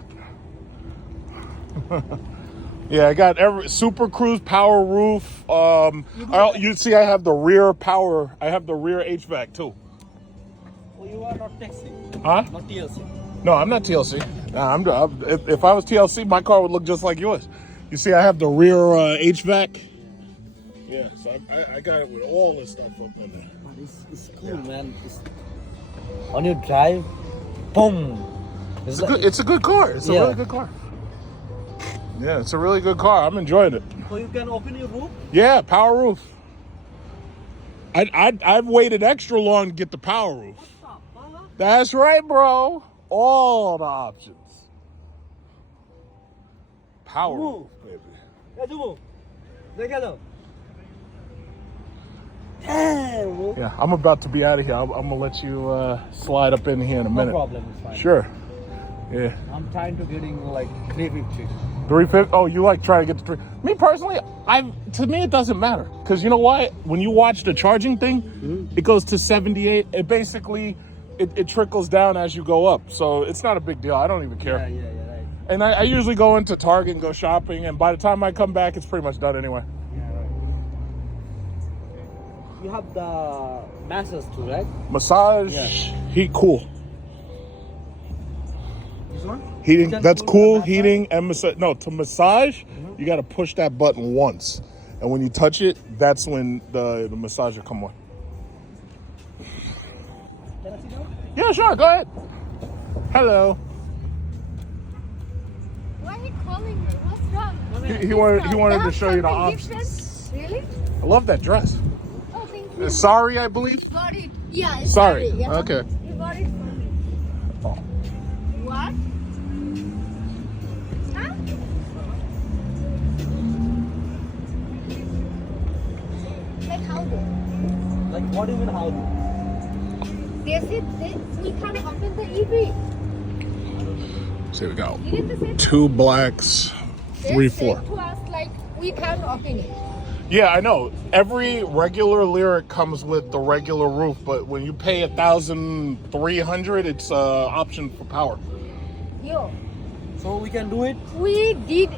Yeah, I got Super Cruise, power roof. You see, I have the rear power. I have the rear HVAC too. Oh, you are not taxi. Huh? Not TLC. No, I'm not TLC. Nah, if I was TLC, my car would look just like yours. You see, I have the rear HVAC. Yeah, so I got it with all this stuff up on there. But it's cool, man. On your drive, boom. It's a good car. It's a really good car. Yeah, it's a really good car. I'm enjoying it. So you can open your roof? Yeah, power roof. I've waited extra long to get the power roof. That's right, bro. All the options. Power roof, baby. Yeah, I'm about to be out of here. I'm gonna let you slide up in here in a minute. No problem, it's fine. Sure. Yeah. I'm trying to getting like 350. 350. Oh, you like trying to get the 3? Me personally, to me it doesn't matter because you know why? When you watch the charging thing, it goes to 78. It basically it trickles down as you go up, so it's not a big deal. I don't even care. Yeah, right. And I usually go into Target and go shopping, and by the time I come back, it's pretty much done anyway. Yeah, right. You have the masses too, right? Massage, Yeah. heat, cool. This one? Heating, Just that's pull the cool. massage? Heating and massage. No, to massage, you got to push that button once, and when you touch it, that's when the massager come on. Can I sit down? Yeah, sure. Go ahead. Hello. Why are you calling me? What's wrong? He wanted to show you the Something options. different? Really? I love that dress. Oh, thank you. Sorry, I believe. Got it. Yeah, it's Sorry. Yeah. Okay. You got it for me. Oh. What? Huh? Like how do? Like what do you mean how do? They said we can't open the EV. So here we go. Didn't they say 2 blacks, 3 they said 4. to us like we can't open it. Yeah, I know. Every regular Lyriq comes with the regular roof, but when you pay $1,300, it's an option for power. Yo, So we can do it? we give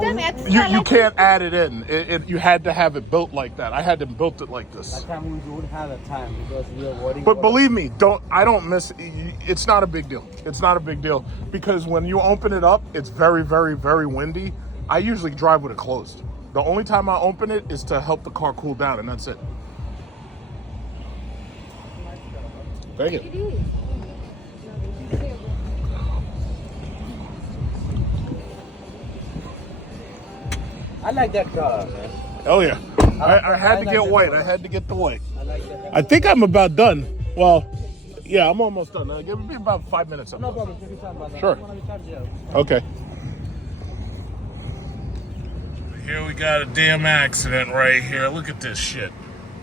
them extra. You like, can't add it in. You had to have it built like that. I had them built it like this. That time we don't have a time because we are worrying. But about- believe me, I don't miss. It's not a big deal. It's not a big deal because when you open it up, it's very, very, very windy. I usually drive with it closed. The only time I open it is to help the car cool down, and that's it. Thank you. It is. I like that car, man. Oh yeah, I had to like get that white. one. I had to get the white. I like that. I think I'm about done. Well, yeah, I'm almost done. Give me about 5 minutes. No problem. Take your time, brother. Sure. I wanna be charged here. Okay. Here we got a damn accident right here. Look at this shit.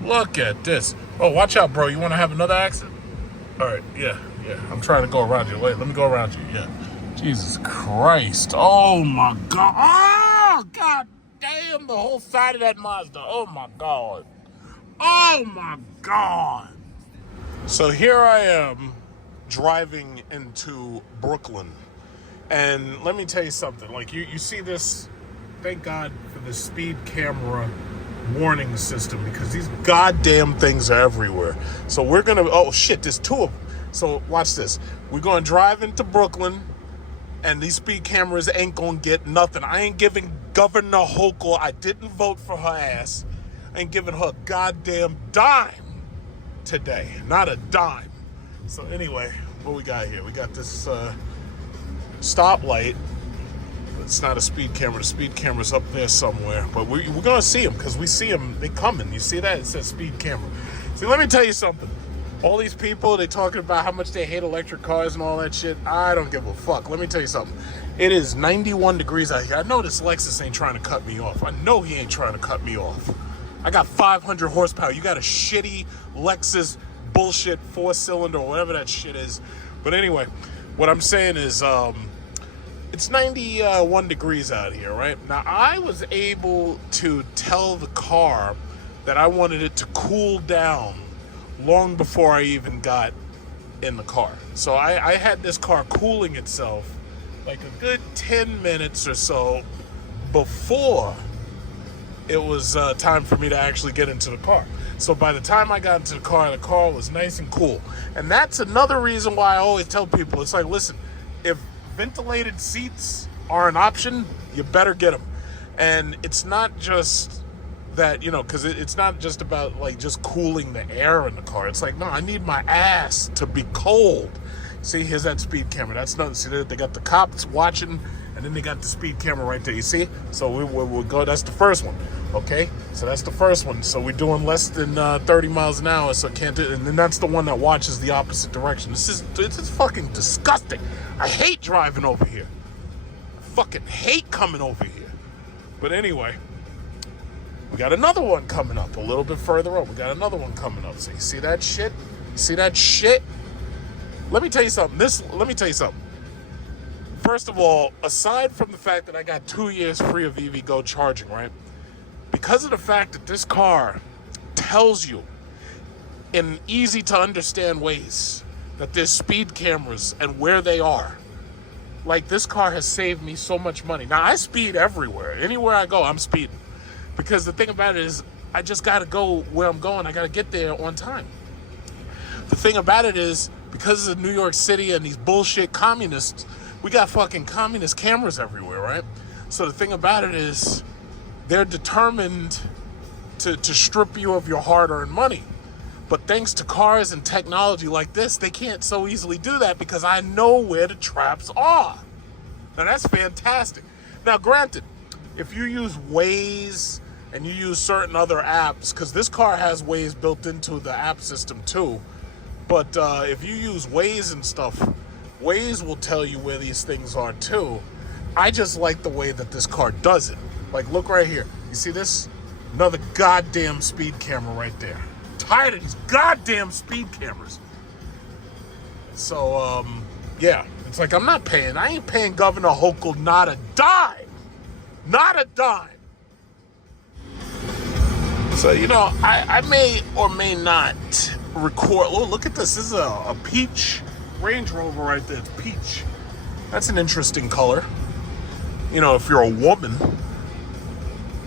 Look at this. Oh, watch out, bro. You want to have another accident? All right. Yeah. I'm trying to go around you. Wait, let me go around you. Yeah. Jesus Christ. Oh, my God. Oh, God damn. The whole side of that Mazda. Oh, my God. Oh, my God. So here I am driving into Brooklyn. And let me tell you something. Like, you see this... Thank God for the speed camera warning system because these goddamn things are everywhere. So we're going to... Oh, shit, there's 2 of them. So watch this. We're going to drive into Brooklyn, and these speed cameras ain't going to get nothing. I ain't giving Governor Hochul... I didn't vote for her ass. I ain't giving her a goddamn dime today. Not a dime. So anyway, what we got here? We got this stoplight. It's not a speed camera. The speed camera's up there somewhere. But we're going to see them because we see them. They coming. You see that? It says speed camera. See, let me tell you something. All these people, they talking about how much they hate electric cars and all that shit. I don't give a fuck. Let me tell you something. It is 91 degrees out here. I know this Lexus ain't trying to cut me off. I know he ain't trying to cut me off. I got 500 horsepower. You got a shitty Lexus bullshit 4-cylinder or whatever that shit is. But anyway, what I'm saying is... It's 91 degrees out here, right? Now, I was able to tell the car that I wanted it to cool down long before I even got in the car. So I had this car cooling itself like a good 10 minutes or so before it was time for me to actually get into the car. So by the time I got into the car was nice and cool. And that's another reason why I always tell people, it's like, listen, if ventilated seats are an option, you better get them. And it's not just that, because it's not just about like just cooling the air in the car. It's like, no, I need my ass to be cold. See, here's that speed camera. That's nothing. See, they got the cops watching, and then they got the speed camera right there. You see? So we'll go. That's the first one. Okay? So that's the first one. So we're doing less than 30 miles an hour, so can't do. And then that's the one that watches the opposite direction. This is fucking disgusting. I hate driving over here. I fucking hate coming over here. But anyway, we got another one coming up a little bit further up. We got another one coming up. So you see that shit? See that shit? Let me tell you something. Let me tell you something. First of all, aside from the fact that I got 2 years free of EVgo charging, right? Because of the fact that this car tells you in easy to understand ways that there's speed cameras and where they are. Like, this car has saved me so much money. Now, I speed everywhere. Anywhere I go, I'm speeding. Because the thing about it is, I just got to go where I'm going. I got to get there on time. The thing about it is, because of New York City and these bullshit communists, we got fucking communist cameras everywhere, right? So the thing about it is, they're determined to strip you of your hard-earned money. But thanks to cars and technology like this, they can't so easily do that because I know where the traps are. Now, that's fantastic. Now, granted, if you use Waze and you use certain other apps, because this car has Waze built into the app system too, but if you use Waze and stuff, Waze will tell you where these things are too. I just like the way that this car does it. Like, look right here. You see this? Another goddamn speed camera right there. Tired of these goddamn speed cameras. So, yeah. It's like, I ain't paying Governor Hochul not a dime. Not a dime. So, you know, I may or may not record. Oh, look at this. This is a peach Range Rover right there. It's peach. That's an interesting color. You know, if you're a woman.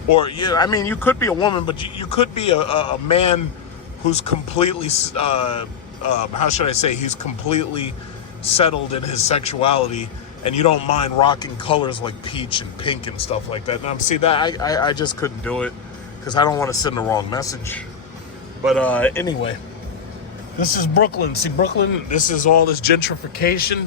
Or, yeah, I mean, you could be a woman, but you could be a man who's completely, how should I say, he's completely settled in his sexuality, and you don't mind rocking colors like peach and pink and stuff like that. Now, see, that I just couldn't do it, because I don't want to send the wrong message. But anyway, this is Brooklyn. See, Brooklyn, this is all this gentrification.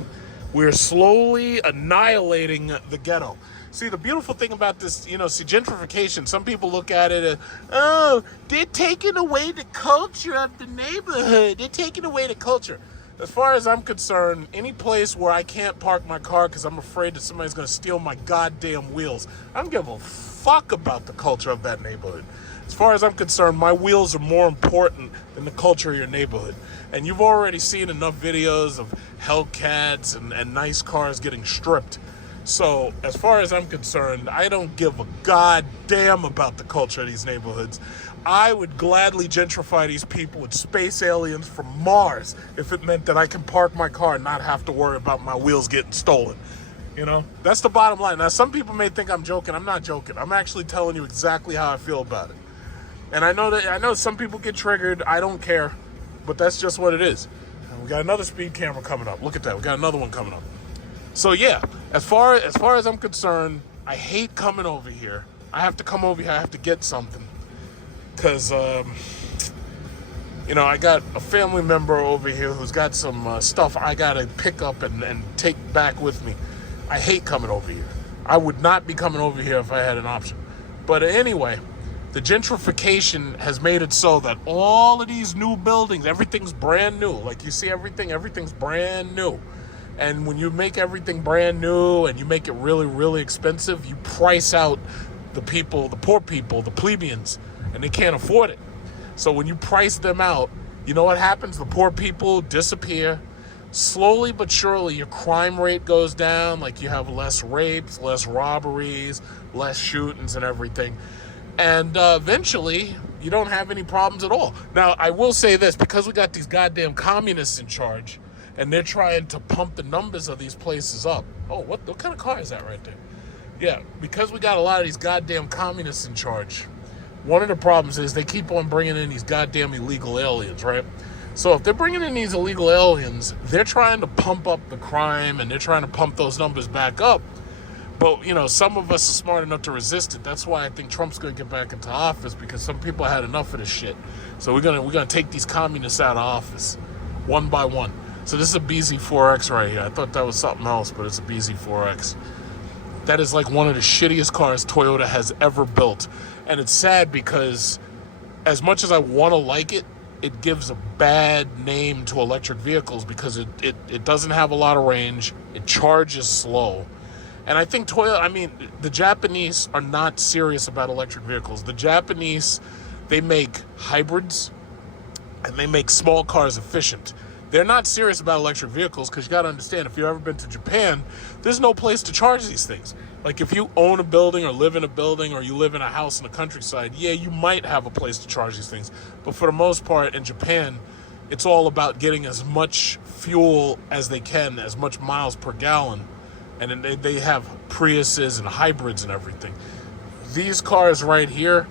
We're slowly annihilating the ghetto. See, the beautiful thing about this, you know, see, gentrification, some people look at it as, oh, they're taking away the culture of the neighborhood. They're taking away the culture. As far as I'm concerned, any place where I can't park my car because I'm afraid that somebody's going to steal my goddamn wheels, I don't give a fuck about the culture of that neighborhood. As far as I'm concerned, my wheels are more important than the culture of your neighborhood. And you've already seen enough videos of Hellcats and nice cars getting stripped. So, as far as I'm concerned, I don't give a goddamn about the culture of these neighborhoods. I would gladly gentrify these people with space aliens from Mars if it meant that I can park my car and not have to worry about my wheels getting stolen. You know, that's the bottom line. Now, some people may think I'm joking. I'm not joking. I'm actually telling you exactly how I feel about it. And I know some people get triggered. I don't care, but that's just what it is. And we got another speed camera coming up. Look at that. We got another one coming up. So yeah, as far as I'm concerned, I hate coming over here. I have to come over here. I have to get something. Because, you know, I got a family member over here who's got some stuff I got to pick up and take back with me. I hate coming over here. I would not be coming over here if I had an option. But anyway, the gentrification has made it so that all of these new buildings, everything's brand new. Like, you see everything's brand new. And when you make everything brand new and you make it really, really expensive, you price out the people, the poor people, the plebeians, and they can't afford it. So when you price them out, you know what happens? The poor people disappear. Slowly but surely, your crime rate goes down. Like, you have less rapes, less robberies, less shootings and everything. And eventually, you don't have any problems at all. Now, I will say this, because we got these goddamn communists in charge, and they're trying to pump the numbers of these places up. Oh, what kind of car is that right there? Yeah, because we got a lot of these goddamn communists in charge, one of the problems is they keep on bringing in these goddamn illegal aliens, right? So if they're bringing in these illegal aliens, they're trying to pump up the crime, and they're trying to pump those numbers back up. But, you know, some of us are smart enough to resist it. That's why I think Trump's going to get back into office, because some people had enough of this shit. So we're gonna take these communists out of office, one by one. So this is a BZ4X right here. I thought that was something else, but it's a BZ4X. That is like one of the shittiest cars Toyota has ever built. And it's sad because as much as I want to like it, it gives a bad name to electric vehicles because it doesn't have a lot of range. It charges slow. And I think the Japanese are not serious about electric vehicles. The Japanese, they make hybrids and they make small cars efficient. They're not serious about electric vehicles because you got to understand, if you've ever been to Japan, there's no place to charge these things. Like if you own a building or live in a building or you live in a house in the countryside, yeah, you might have a place to charge these things. But for the most part in Japan, it's all about getting as much fuel as they can, as much miles per gallon. And then they have Priuses and hybrids and everything. These cars right here,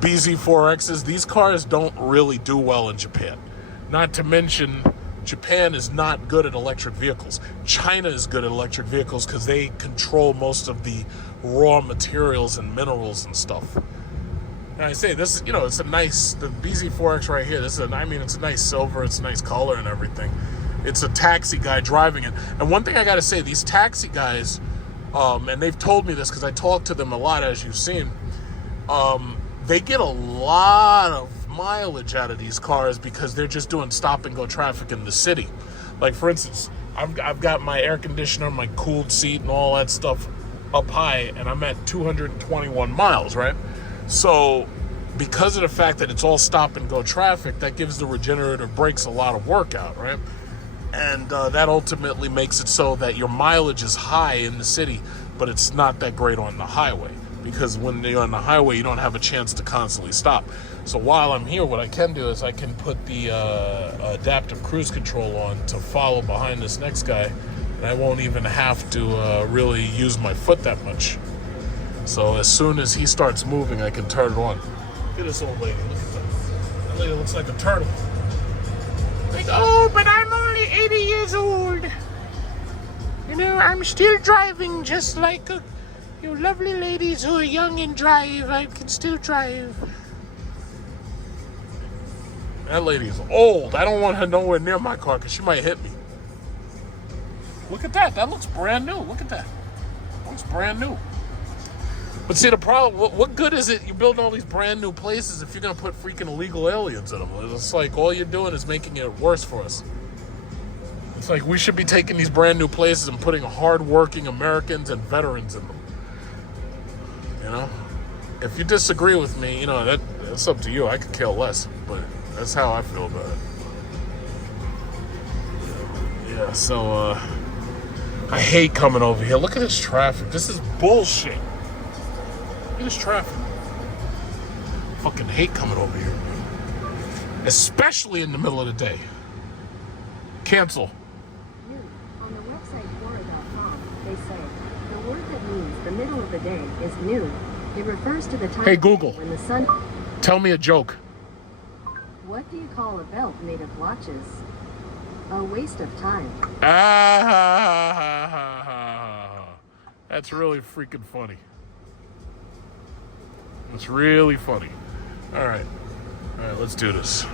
BZ4Xs, these cars don't really do well in Japan. Not to mention, Japan is not good at electric vehicles. China is good at electric vehicles because they control most of the raw materials and minerals and stuff. And I say this, it's a nice, the BZ4X right here. It's a nice silver. It's a nice color and everything. It's a taxi guy driving it. And one thing I got to say, these taxi guys, and they've told me this because I talk to them a lot, as you've seen. They get a lot of mileage out of these cars because they're just doing stop and go traffic in the city. Like for instance, I've got my air conditioner, my cooled seat and all that stuff up high, and I'm at 221 miles, right? So because of the fact that it's all stop and go traffic, that gives the regenerative brakes a lot of work out, right? And that ultimately makes it so that your mileage is high in the city, but it's not that great on the highway, because when you're on the highway, you don't have a chance to constantly stop. So while I'm here, what I can do is I can put the adaptive cruise control on to follow behind this next guy, and I won't even have to really use my foot that much. So as soon as he starts moving, I can turn it on. Look at this old lady. Look at that. That lady looks like a turtle. Like, oh, but I'm only 80 years old. I'm still driving just like you lovely ladies who are young and drive. I can still drive. That lady is old. I don't want her nowhere near my car because she might hit me. Look at that. That looks brand new. Look at that. Looks brand new. But see, the problem, what good is it you building all these brand new places if you're going to put freaking illegal aliens in them? It's like all you're doing is making it worse for us. It's like we should be taking these brand new places and putting hard-working Americans and veterans in them. If you disagree with me, that's up to you. I could care less, but that's how I feel about it. Yeah, so I hate coming over here. Look at this traffic. This is bullshit. Look at this traffic. Fucking hate coming over here. Especially in the middle of the day. Cancel. On the website Quora.com, they say, the word that means the middle of the day is noon. It refers to the time Hey Google, when the sun... tell me a joke. What do you call a belt made of watches? A waste of time. That's really freaking funny. That's really funny. All right, let's do this.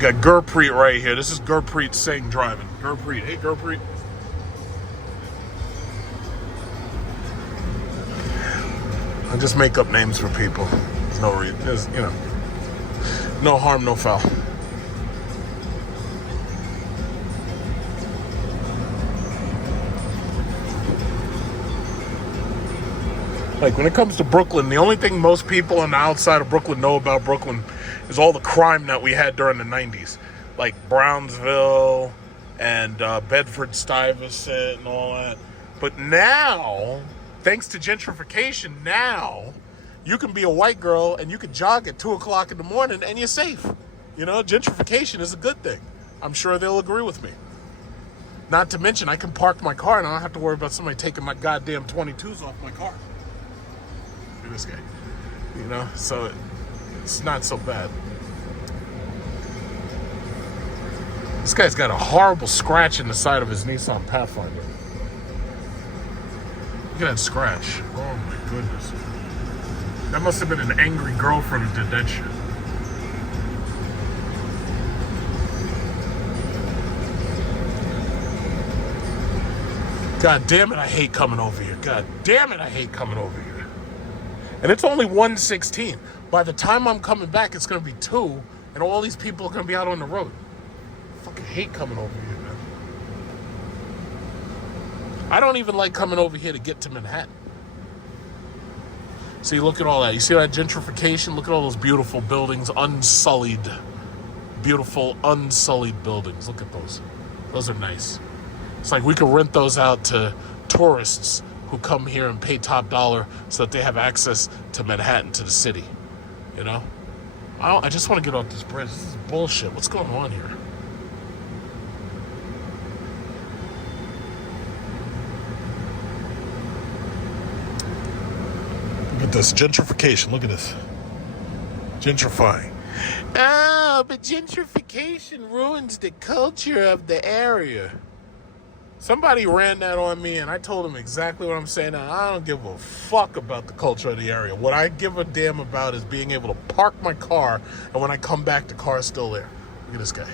Got Gurpreet right here. This is Gurpreet Singh driving. Gurpreet. Hey, Gurpreet. I just make up names for people. There's no reason. No harm, no foul. Like, when it comes to Brooklyn, the only thing most people on the outside of Brooklyn know about Brooklyn is all the crime that we had during the 90s. Like Brownsville and Bedford-Stuyvesant and all that. But now, thanks to gentrification, now you can be a white girl and you can jog at 2 o'clock in the morning and you're safe. Gentrification is a good thing. I'm sure they'll agree with me. Not to mention, I can park my car and I don't have to worry about somebody taking my goddamn 22s off my car. Look at this guy. So it's not so bad. This guy's got a horrible scratch in the side of his Nissan Pathfinder. Look at that scratch. Oh my goodness. That must have been an angry girlfriend who did that shit. God damn it, I hate coming over here. God damn it, I hate coming over here. And it's only 1:16. By the time I'm coming back, it's going to be 2, and all these people are going to be out on the road. I fucking hate coming over here, man. I don't even like coming over here to get to Manhattan. See, look at all that. You see that gentrification? Look at all those beautiful buildings, unsullied. Beautiful, unsullied buildings. Look at those. Those are nice. It's like we could rent those out to tourists who come here and pay top dollar so that they have access to Manhattan, to the city. You know? I just want to get off this bridge. This is bullshit. What's going on here? Look at this. Gentrification. Look at this. Gentrifying. Oh, but gentrification ruins the culture of the area. Somebody ran that on me, and I told them exactly what I'm saying now. I don't give a fuck about the culture of the area. What I give a damn about is being able to park my car, and when I come back, the car's still there. Look at this guy.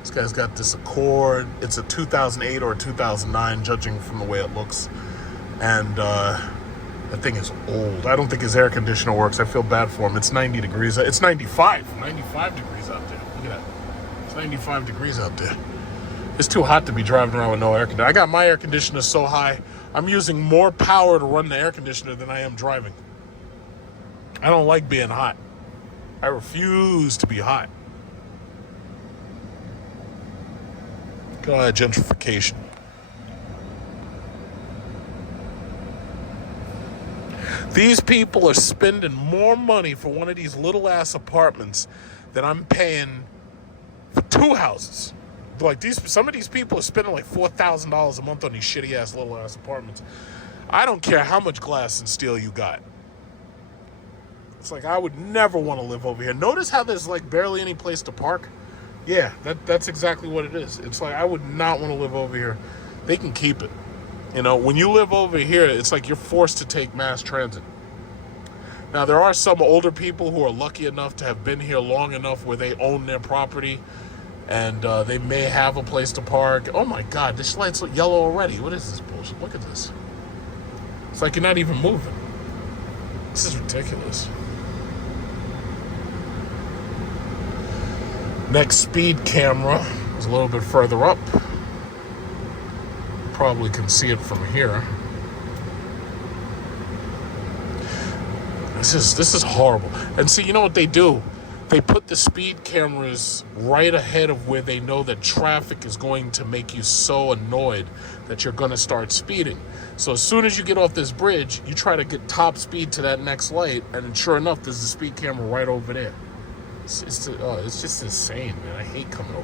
This guy's got this Accord. It's a 2008 or a 2009, judging from the way it looks. And that thing is old. I don't think his air conditioner works. I feel bad for him. It's 90 degrees. It's 95 degrees out there. Look at that. It's 95 degrees out there. It's too hot to be driving around with no air conditioner. I got my air conditioner so high, I'm using more power to run the air conditioner than I am driving. I don't like being hot. I refuse to be hot. Go ahead, gentrification. These people are spending more money for one of these little ass apartments than I'm paying for 2 houses. Like some of these people are spending like $4,000 a month on these shitty ass little ass apartments. I don't care how much glass and steel you got. It's like I would never want to live over here. Notice how there's like barely any place to park. Yeah, that's exactly what it is. It's like I would not want to live over here. They can keep it. You know, when you live over here, it's like you're forced to take mass transit. Now there are some older people who are lucky enough to have been here long enough where they own their property. And they may have a place to park. Oh my God, this light's yellow already. What is this bullshit? Look at this. It's like you're not even moving. This is ridiculous. Next speed camera is a little bit further up. Probably can see it from here. This is horrible. And see, you know what they do? They put the speed cameras right ahead of where they know that traffic is going to make you so annoyed that you're going to start speeding. So as soon as you get off this bridge, you try to get top speed to that next light, and sure enough, there's a speed camera right over there. It's just insane, man. I hate coming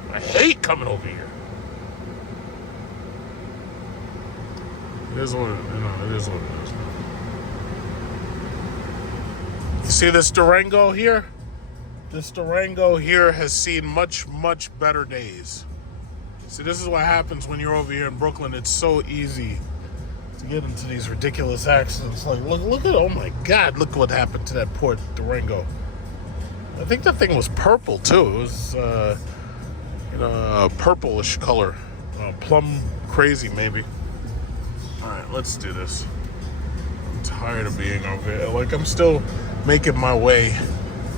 over here. It is what it is. You see this Durango here? This Durango here has seen much, much better days. See, this is what happens when you're over here in Brooklyn. It's so easy to get into these ridiculous accidents. Like, look at, oh my God, look what happened to that poor Durango. I think that thing was purple too. It was, a purplish color, plum crazy maybe. All right, let's do this. I'm tired of being over here. Like, I'm still making my way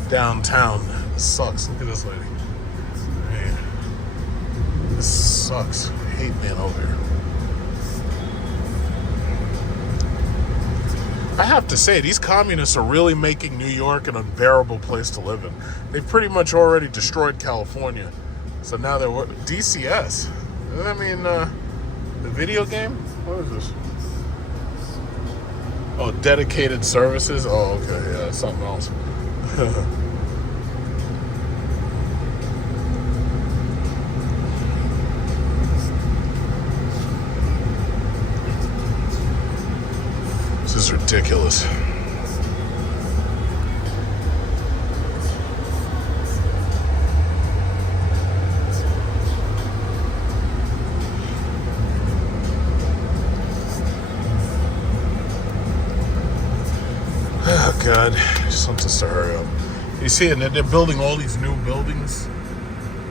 downtown. This sucks. Look at this lady. Man, this sucks. I hate being over here. I have to say, these communists are really making New York an unbearable place to live in. They've pretty much already destroyed California. So now they're... DCS? Does that mean the video game? What is this? Oh, dedicated services? Oh, okay. Yeah, that's something else. This is ridiculous. Oh God, just wants us to hurry up. You see, and they're building all these new buildings.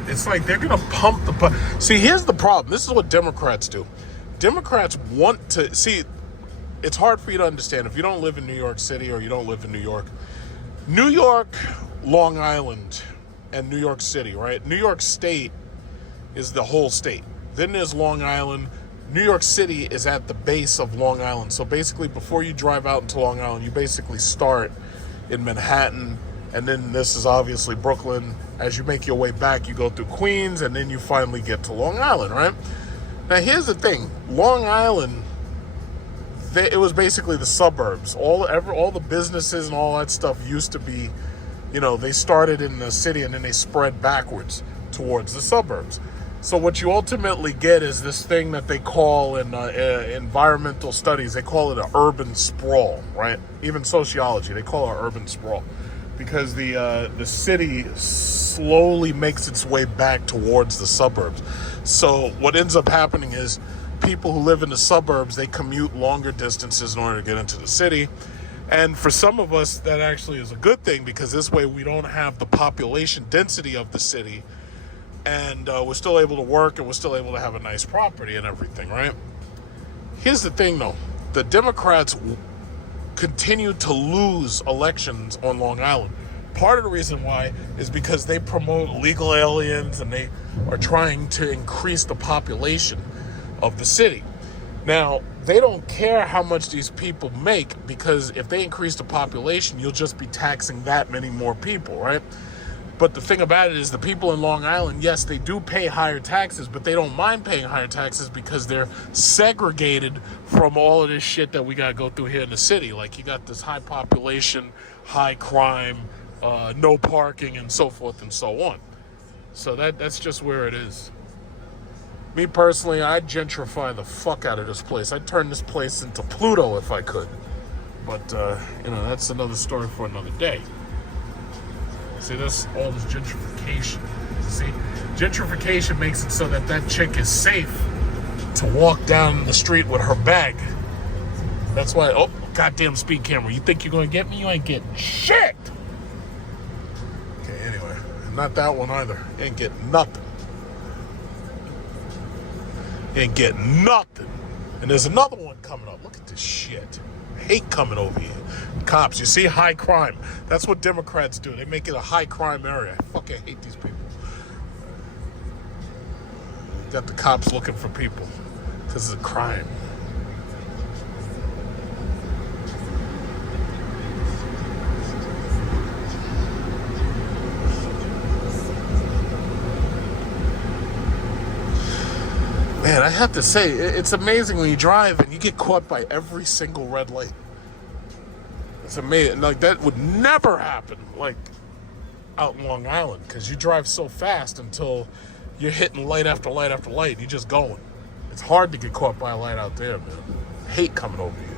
It's like they're gonna pump the. See, here's the problem. This is what Democrats do. Democrats want to see. It's hard for you to understand if you don't live in New York City or you don't live in New York. New York, Long Island, and New York City, right? New York State is the whole state. Then there's Long Island. New York City is at the base of Long Island. So basically, before you drive out into Long Island, you basically start in Manhattan, and then this is obviously Brooklyn. As you make your way back, you go through Queens, and then you finally get to Long Island, right? Now, here's the thing. Long Island, it was basically the suburbs. All the businesses and all that stuff used to be, they started in the city and then they spread backwards towards the suburbs. So what you ultimately get is this thing that they call in environmental studies, they call it an urban sprawl, right? Even sociology, they call it urban sprawl, because the city slowly makes its way back towards the suburbs. So what ends up happening is people who live in the suburbs, they commute longer distances in order to get into the city. And for some of us, that actually is a good thing, because this way we don't have the population density of the city, and we're still able to work, and we're still able to have a nice property and everything, right? Here's the thing, though. The Democrats continue to lose elections on Long Island. Part of the reason why is because they promote illegal aliens, and they are trying to increase the population of the city. Now, they don't care how much these people make, because if they increase the population, you'll just be taxing that many more people, right? But the thing about it is the people in Long Island, yes, they do pay higher taxes, but they don't mind paying higher taxes because they're segregated from all of this shit that we got to go through here in the city. Like, you got this high population, high crime, no parking, and so forth and so on. So that's just where it is. Me personally, I'd gentrify the fuck out of this place. I'd turn this place into Pluto if I could. But, that's another story for another day. See, that's all this gentrification. See, gentrification makes it so that chick is safe to walk down the street with her bag. That's why, goddamn speed camera. You think you're going to get me? You ain't getting shit. Okay, anyway. Not that one either. Ain't getting nothing. Ain't getting nothing. And there's another one coming up. Look at this shit. Hate coming over here. Cops, you see, high crime. That's what Democrats do. They make it a high crime area. I fucking hate these people. Got the cops looking for people because of crime. Man, I have to say, it's amazing when you drive and you get caught by every single red light. It's amazing. Like, that would never happen, like, out in Long Island, because you drive so fast until you're hitting light after light after light. You're just going. It's hard to get caught by a light out there, man. I hate coming over here.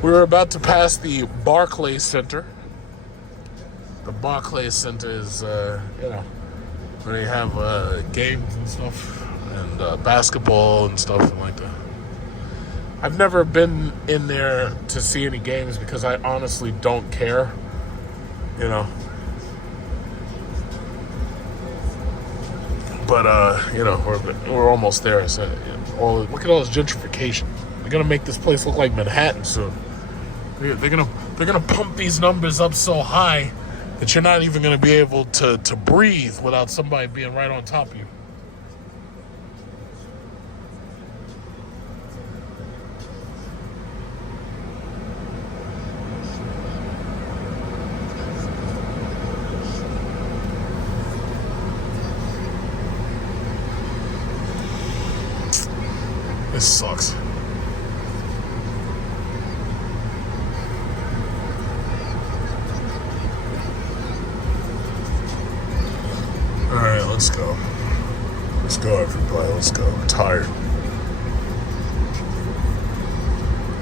We were about to pass the Barclays Center. The Barclays Center is, where they have games and stuff, and basketball and stuff and like that. I've never been in there to see any games because I honestly don't care, But we're almost there. So look at all this gentrification. They're gonna make this place look like Manhattan soon. They're gonna pump these numbers up so high that you're not even going to be able to breathe without somebody being right on top of you. This sucks. Alright, let's go. Let's go, everybody. Let's go. I'm tired.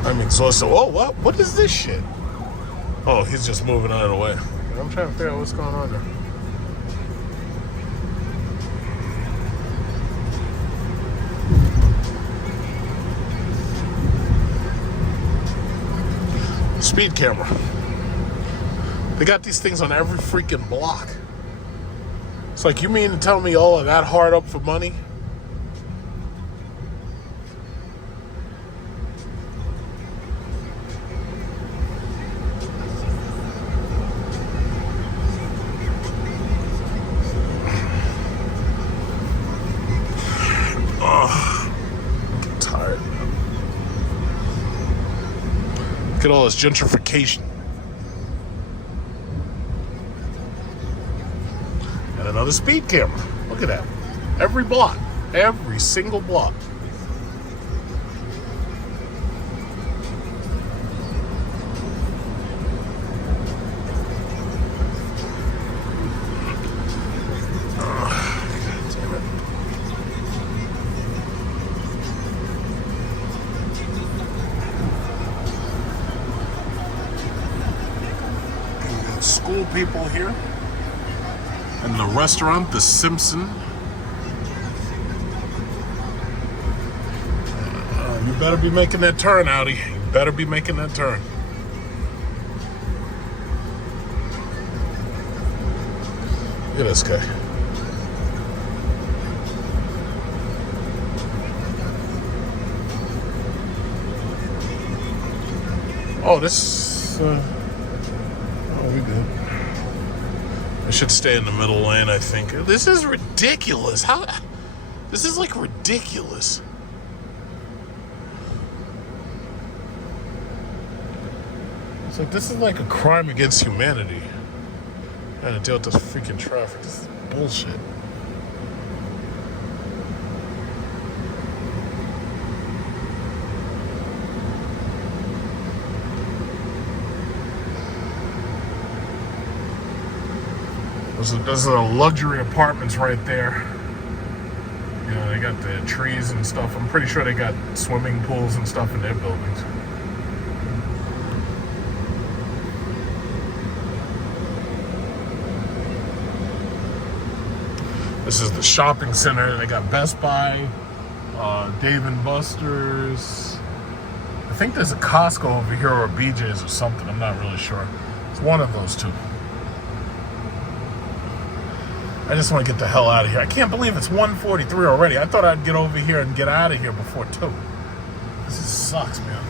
I'm exhausted. Oh, what? What is this shit? Oh, he's just moving out of the way. I'm trying to figure out what's going on there. speed camera. They got these things on every freaking block. It's like, you mean to tell me all of that hard up for money? I'm tired. Look at all this gentrification. And another speed camera. Look at that. Every block. Every single block. School people here. And the restaurant, the Simpson. You better be making that turn, Audi. You better be making that turn. Look at this guy. Oh, this... oh, we good. I should stay in the middle lane, I think. This is ridiculous. How? This is like ridiculous. It's like, this is like a crime against humanity. Trying to deal with this freaking traffic. This is bullshit. Those are the luxury apartments right there. You know, they got the trees and stuff. I'm pretty sure they got swimming pools and stuff in their buildings. This is the shopping center. They got Best Buy, Dave & Buster's. I think there's a Costco over here or a BJ's or something. I'm not really sure. It's one of those two. I just want to get the hell out of here. I can't believe it's 1:43 already. I thought I'd get over here and get out of here before 2. This just sucks, man.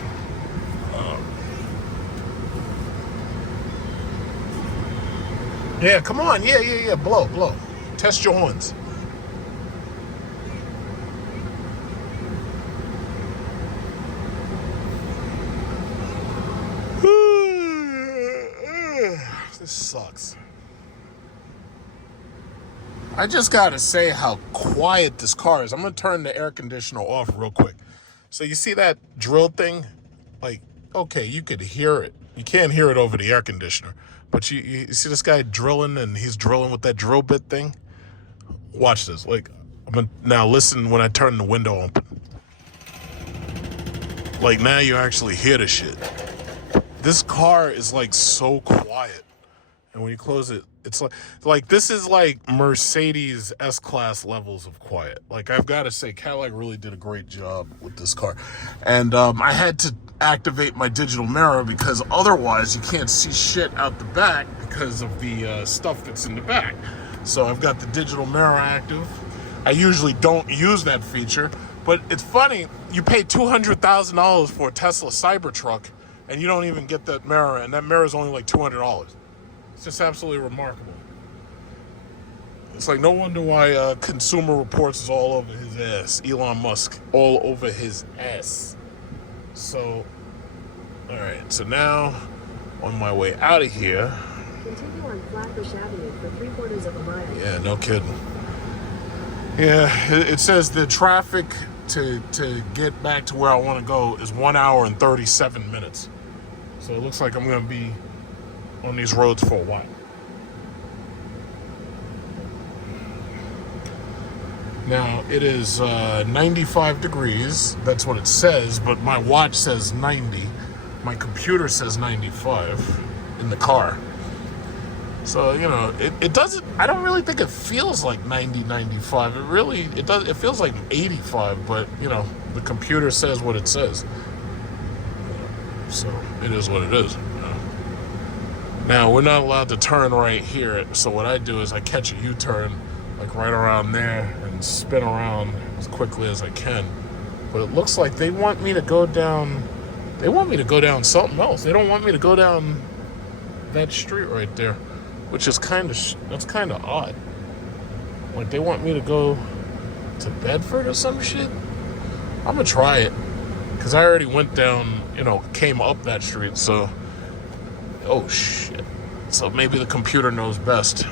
Yeah, come on. Yeah. Blow. Test your horns. This sucks. I just gotta say how quiet this car is. I'm gonna turn the air conditioner off real quick. So you see that drill thing? Like, okay, you could hear it. You can't hear it over the air conditioner. But you see this guy drilling, and he's drilling with that drill bit thing? Watch this. Like, now listen when I turn the window open. Like, now you actually hear the shit. This car is like so quiet. And when you close it, it's like this is like Mercedes S-Class levels of quiet. Like, I've got to say, Cadillac really did a great job with this car. And I had to activate my digital mirror because otherwise you can't see shit out the back because of the stuff that's in the back. So I've got the digital mirror active. I usually don't use that feature, but it's funny. You pay $200,000 for a Tesla Cybertruck, and you don't even get that mirror, and that mirror is only like $200. It's just absolutely remarkable. It's like, no wonder why Consumer Reports is all over his ass. Elon Musk, all over his ass. So, all right. So now, on my way out of here. Continue on Flatbush Avenue for 3/4 of a mile. Yeah, no kidding. Yeah, it says the traffic to get back to where I want to go is 1 hour and 37 minutes. So it looks like I'm going to be on these roads for a while. Now, it is 95 degrees. That's what it says, but my watch says 90. My computer says 95 in the car. So, you know, it doesn't, I don't really think it feels like 90, 95. It feels like 85, but, you know, the computer says what it says. So, it is what it is. Now, we're not allowed to turn right here, so what I do is I catch a U-turn, like right around there, and spin around as quickly as I can. But it looks like they want me to go down, something else. They don't want me to go down that street right there, which is that's kind of odd. Like, they want me to go to Bedford or some shit? I'm gonna try it, because I already went down, came up that street, so... Oh, shit. So maybe the computer knows best.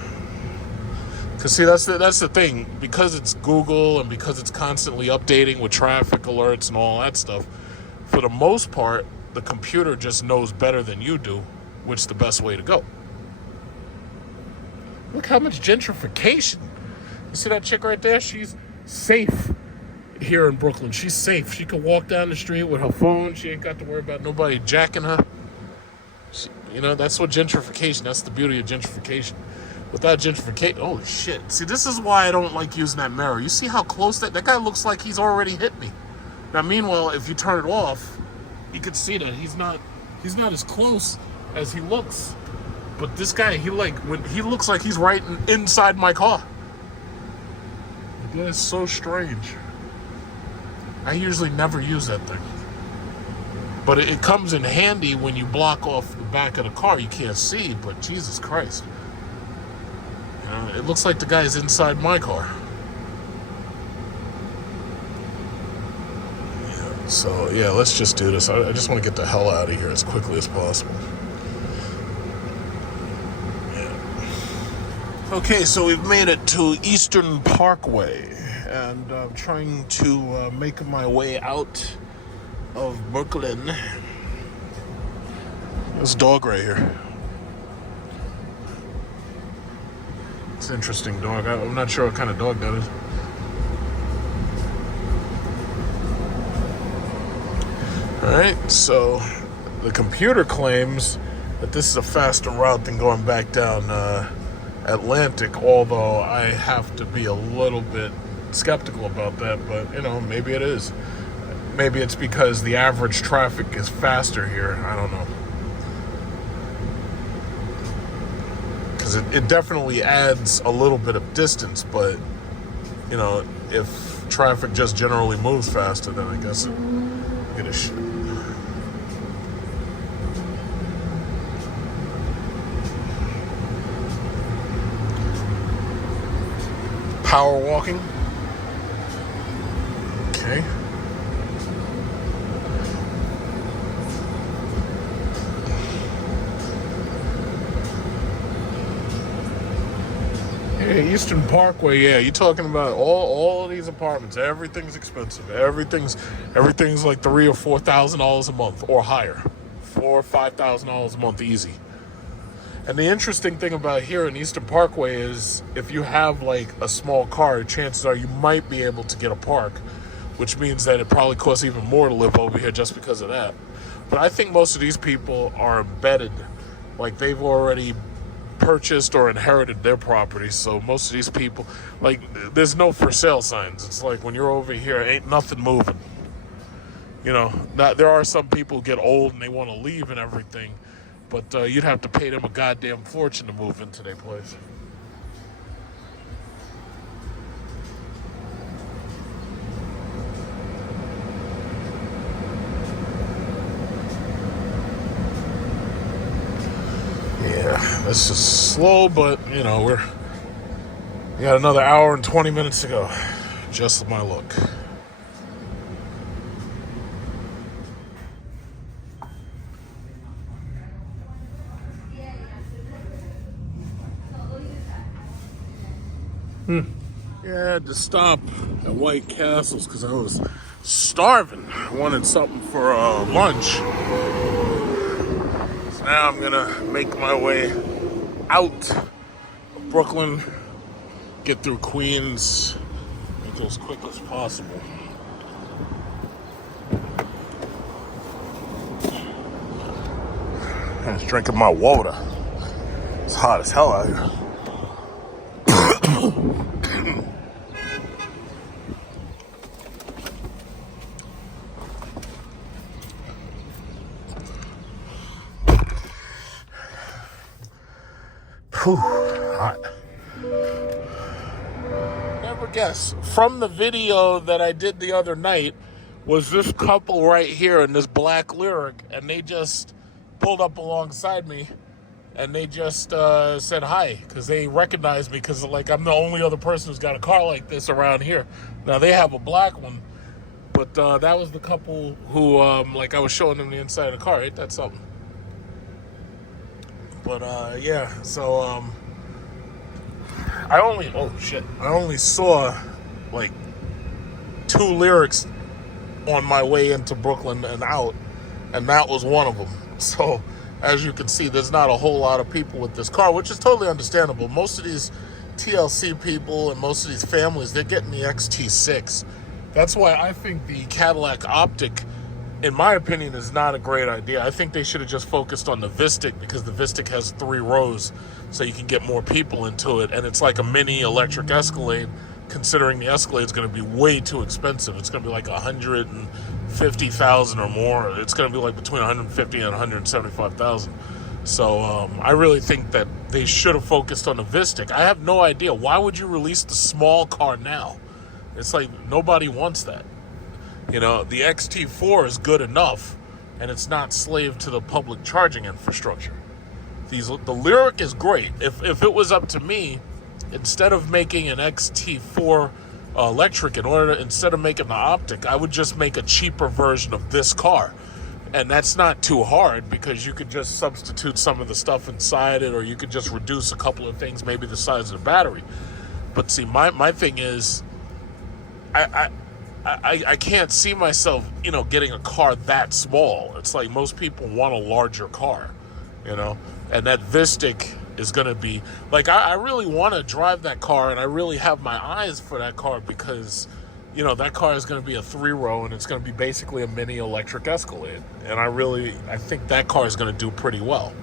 Because, see, that's the thing. Because it's Google and because it's constantly updating with traffic alerts and all that stuff, for the most part, the computer just knows better than you do which is the best way to go. Look how much gentrification. You see that chick right there? She's safe here in Brooklyn. She's safe. She can walk down the street with her phone. She ain't got to worry about nobody jacking her. That's what gentrification, that's the beauty of gentrification. Without gentrification, oh shit. See, this is why I don't like using that mirror. You see how close that guy looks like he's already hit me. Now, meanwhile, if you turn it off, you can see that he's not as close as he looks. But this guy, he looks like he's right inside my car. That is so strange. I usually never use that thing. But it comes in handy when you block off the back of the car. You can't see, but Jesus Christ. It looks like the guy's inside my car. Yeah, so, let's just do this. I just want to get the hell out of here as quickly as possible. Yeah. Okay, so we've made it to Eastern Parkway. And I'm trying to make my way out of Brooklyn. This dog right here. It's an interesting dog. I'm not sure what kind of dog that is. Alright, so the computer claims that this is a faster route than going back down Atlantic, although I have to be a little bit skeptical about that, but maybe it is. Maybe it's because the average traffic is faster here. I don't know. Because it definitely adds a little bit of distance, but, if traffic just generally moves faster, then I guess it is shit. Power walking. Okay. Hey, Eastern Parkway, you're talking about all of these apartments. Everything's expensive. Everything's like $3,000 or $4,000 a month or higher. $4,000 or $5,000 a month easy. And the interesting thing about here in Eastern Parkway is if you have like a small car, chances are you might be able to get a park, which means that it probably costs even more to live over here just because of that. But I think most of these people are embedded, like they've already purchased or inherited their property. So most of these people, like, there's no for sale signs. It's like when you're over here, ain't nothing moving. There are some people who get old and they want to leave and everything, but you'd have to pay them a goddamn fortune to move into their place. Yeah, this is slow, but, we got another hour and 20 minutes to go. Just my luck. Yeah, I had to stop at White Castles because I was starving. I wanted something for lunch. So now I'm gonna make my way out of Brooklyn, get through Queens, make it as quick as possible. I was drinking my water. It's hot as hell out here. Whew, hot. Never guess. From the video that I did the other night was this couple right here in this black Lyriq, and they just pulled up alongside me, and they just said hi, because they recognized me, because like I'm the only other person who's got a car like this around here. Now they have a black one, but that was the couple who, like I was showing them the inside of the car. Ain't that something? But yeah, so I only saw like 2 Lyriqs on my way into Brooklyn and out, and that was one of them. So as you can see, there's not a whole lot of people with this car, which is totally understandable. Most of these TLC people and most of these families, they're getting the XT6. That's why I think the Cadillac Optic, in my opinion, is not a great idea. I think they should have just focused on the Vistic, because the Vistic has 3 rows, so you can get more people into it. And it's like a mini electric Escalade, considering the Escalade is going to be way too expensive. It's going to be like $150,000 or more. It's going to be like between $150,000 and $175,000. So I really think that they should have focused on the Vistic. I have no idea. Why would you release the small car now? It's like nobody wants that. You know, the XT4 is good enough, and it's not slave to the public charging infrastructure. The Lyriq is great. If it was up to me, instead of making an XT4 electric, instead of making the Optic, I would just make a cheaper version of this car. And that's not too hard, because you could just substitute some of the stuff inside it, or you could just reduce a couple of things, maybe the size of the battery. But see, my thing is, I can't see myself, you know, getting a car that small. It's like most people want a larger car, you know, and that Vistic is going to be, like, I really want to drive that car, and I really have my eyes for that car, because, you know, that car is going to be a 3-row, and it's going to be basically a mini electric Escalade, and I think that car is going to do pretty well.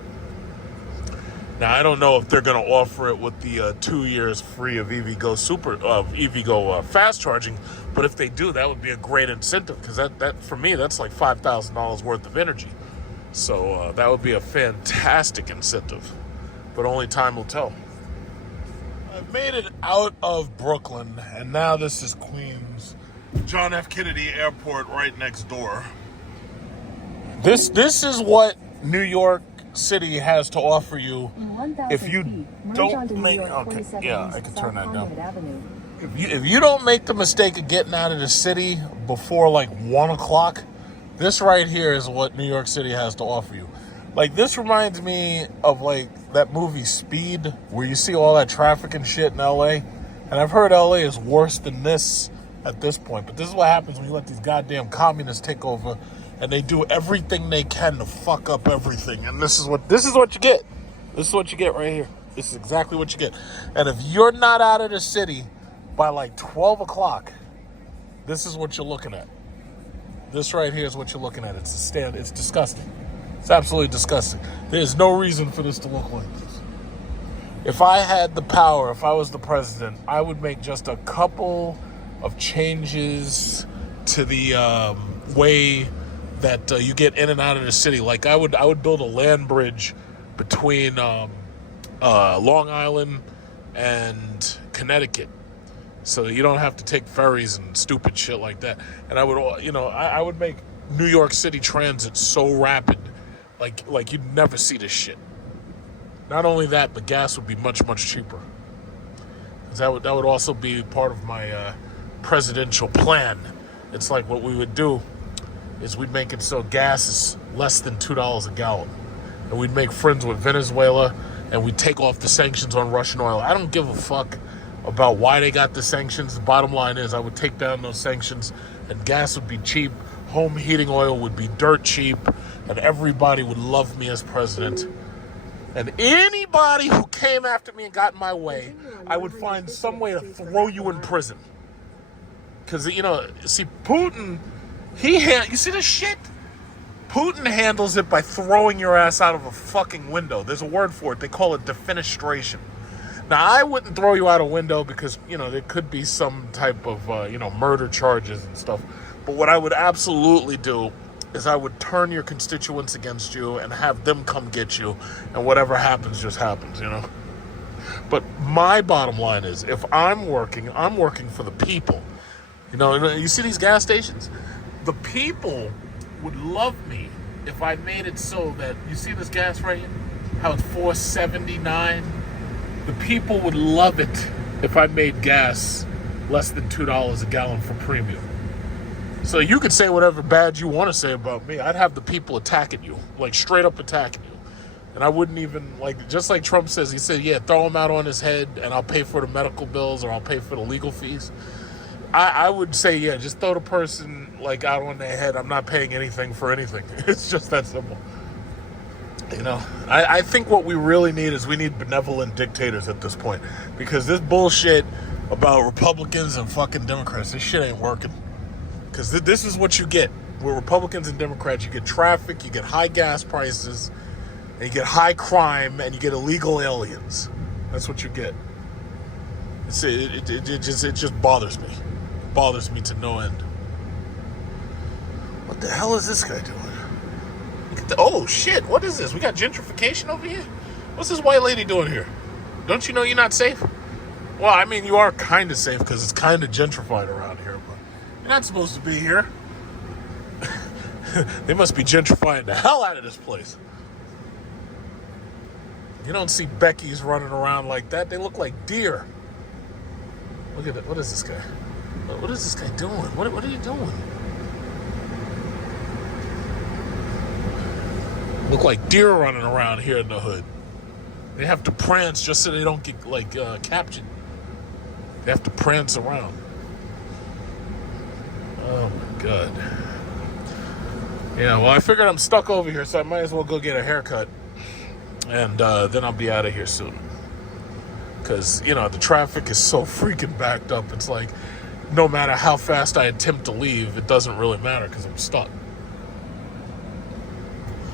Now, I don't know if they're going to offer it with the 2 years free of EVgo fast charging, but if they do, that would be a great incentive, because that for me, that's like $5,000 worth of energy. So that would be a fantastic incentive, but only time will tell. I've made it out of Brooklyn, and now this is Queens. John F. Kennedy Airport right next door. This is what New York City has to offer you if you don't make... Okay, yeah, I can turn that down. If you don't make the mistake of getting out of the city before like 1 o'clock, this right here is what New York City has to offer you. Like, this reminds me of like that movie Speed, where you see all that traffic and shit in LA. And I've heard LA is worse than this at this point. But this is what happens when you let these goddamn communists take over, and they do everything they can to fuck up everything. And this is what you get. This is what you get right here. This is exactly what you get. And if you're not out of the city by like 12 o'clock, this is what you're looking at. This right here is what you're looking at. It's disgusting. It's absolutely disgusting. There's no reason for this to look like this. If I had the power, if I was the president, I would make just a couple of changes to the way that you get in and out of the city. Like, I would build a land bridge between Long Island and Connecticut, so you don't have to take ferries and stupid shit like that. And I would make New York City transit so rapid, like you'd never see this shit. Not only that, but gas would be much, much cheaper. That would also be part of my presidential plan. It's like, what we would do is we'd make it so gas is less than $2 a gallon. And we'd make friends with Venezuela, and we'd take off the sanctions on Russian oil. I don't give a fuck about why they got the sanctions. The bottom line is, I would take down those sanctions, and gas would be cheap. Home heating oil would be dirt cheap, and everybody would love me as president. And anybody who came after me and got in my way, I would find some way to throw you in prison. Because, see, Putin, you see this shit? Putin handles it by throwing your ass out of a fucking window. There's a word for it. They call it defenestration. Now, I wouldn't throw you out a window because, there could be some type of, murder charges and stuff. But what I would absolutely do is I would turn your constituents against you and have them come get you. And whatever happens, just happens, But my bottom line is, if I'm working for the people. You know, you see these gas stations? The people would love me if I made it so that, you see this gas right here? How it's $4.79? The people would love it if I made gas less than $2 a gallon for premium. So you could say whatever bad you want to say about me. I'd have the people attacking you, like straight up attacking you. And I wouldn't even, like, just like Trump says, he said, yeah, throw him out on his head and I'll pay for the medical bills or I'll pay for the legal fees. I would say, yeah, just throw the person, like, out on their head. I'm not paying anything for anything. It's just that simple. You know, I think what we really need is we need benevolent dictators at this point. Because this bullshit about Republicans and fucking Democrats, this shit ain't working. Because this is what you get. With Republicans and Democrats, you get traffic, you get high gas prices, and you get high crime, and you get illegal aliens. That's what you get. It just bothers me. It bothers me to no end. What the hell is this guy doing? Look at oh shit, what is this? We got gentrification over here? What's this white lady doing here? Don't you know you're not safe? Well, I mean, you are kind of safe because it's kind of gentrified around here, but you're not supposed to be here. They must be gentrifying the hell out of this place. You don't see Becky's running around like that. They look like deer. Look at that. What is this guy? What is this guy doing? What are you doing? Look like deer running around here in the hood. They have to prance just so they don't get, like, captured. They have to prance around. Oh, my God. Yeah, well, I figured I'm stuck over here, so I might as well go get a haircut. And then I'll be out of here soon. Because, you know, the traffic is so freaking backed up. It's like, no matter how fast I attempt to leave, it doesn't really matter because I'm stuck.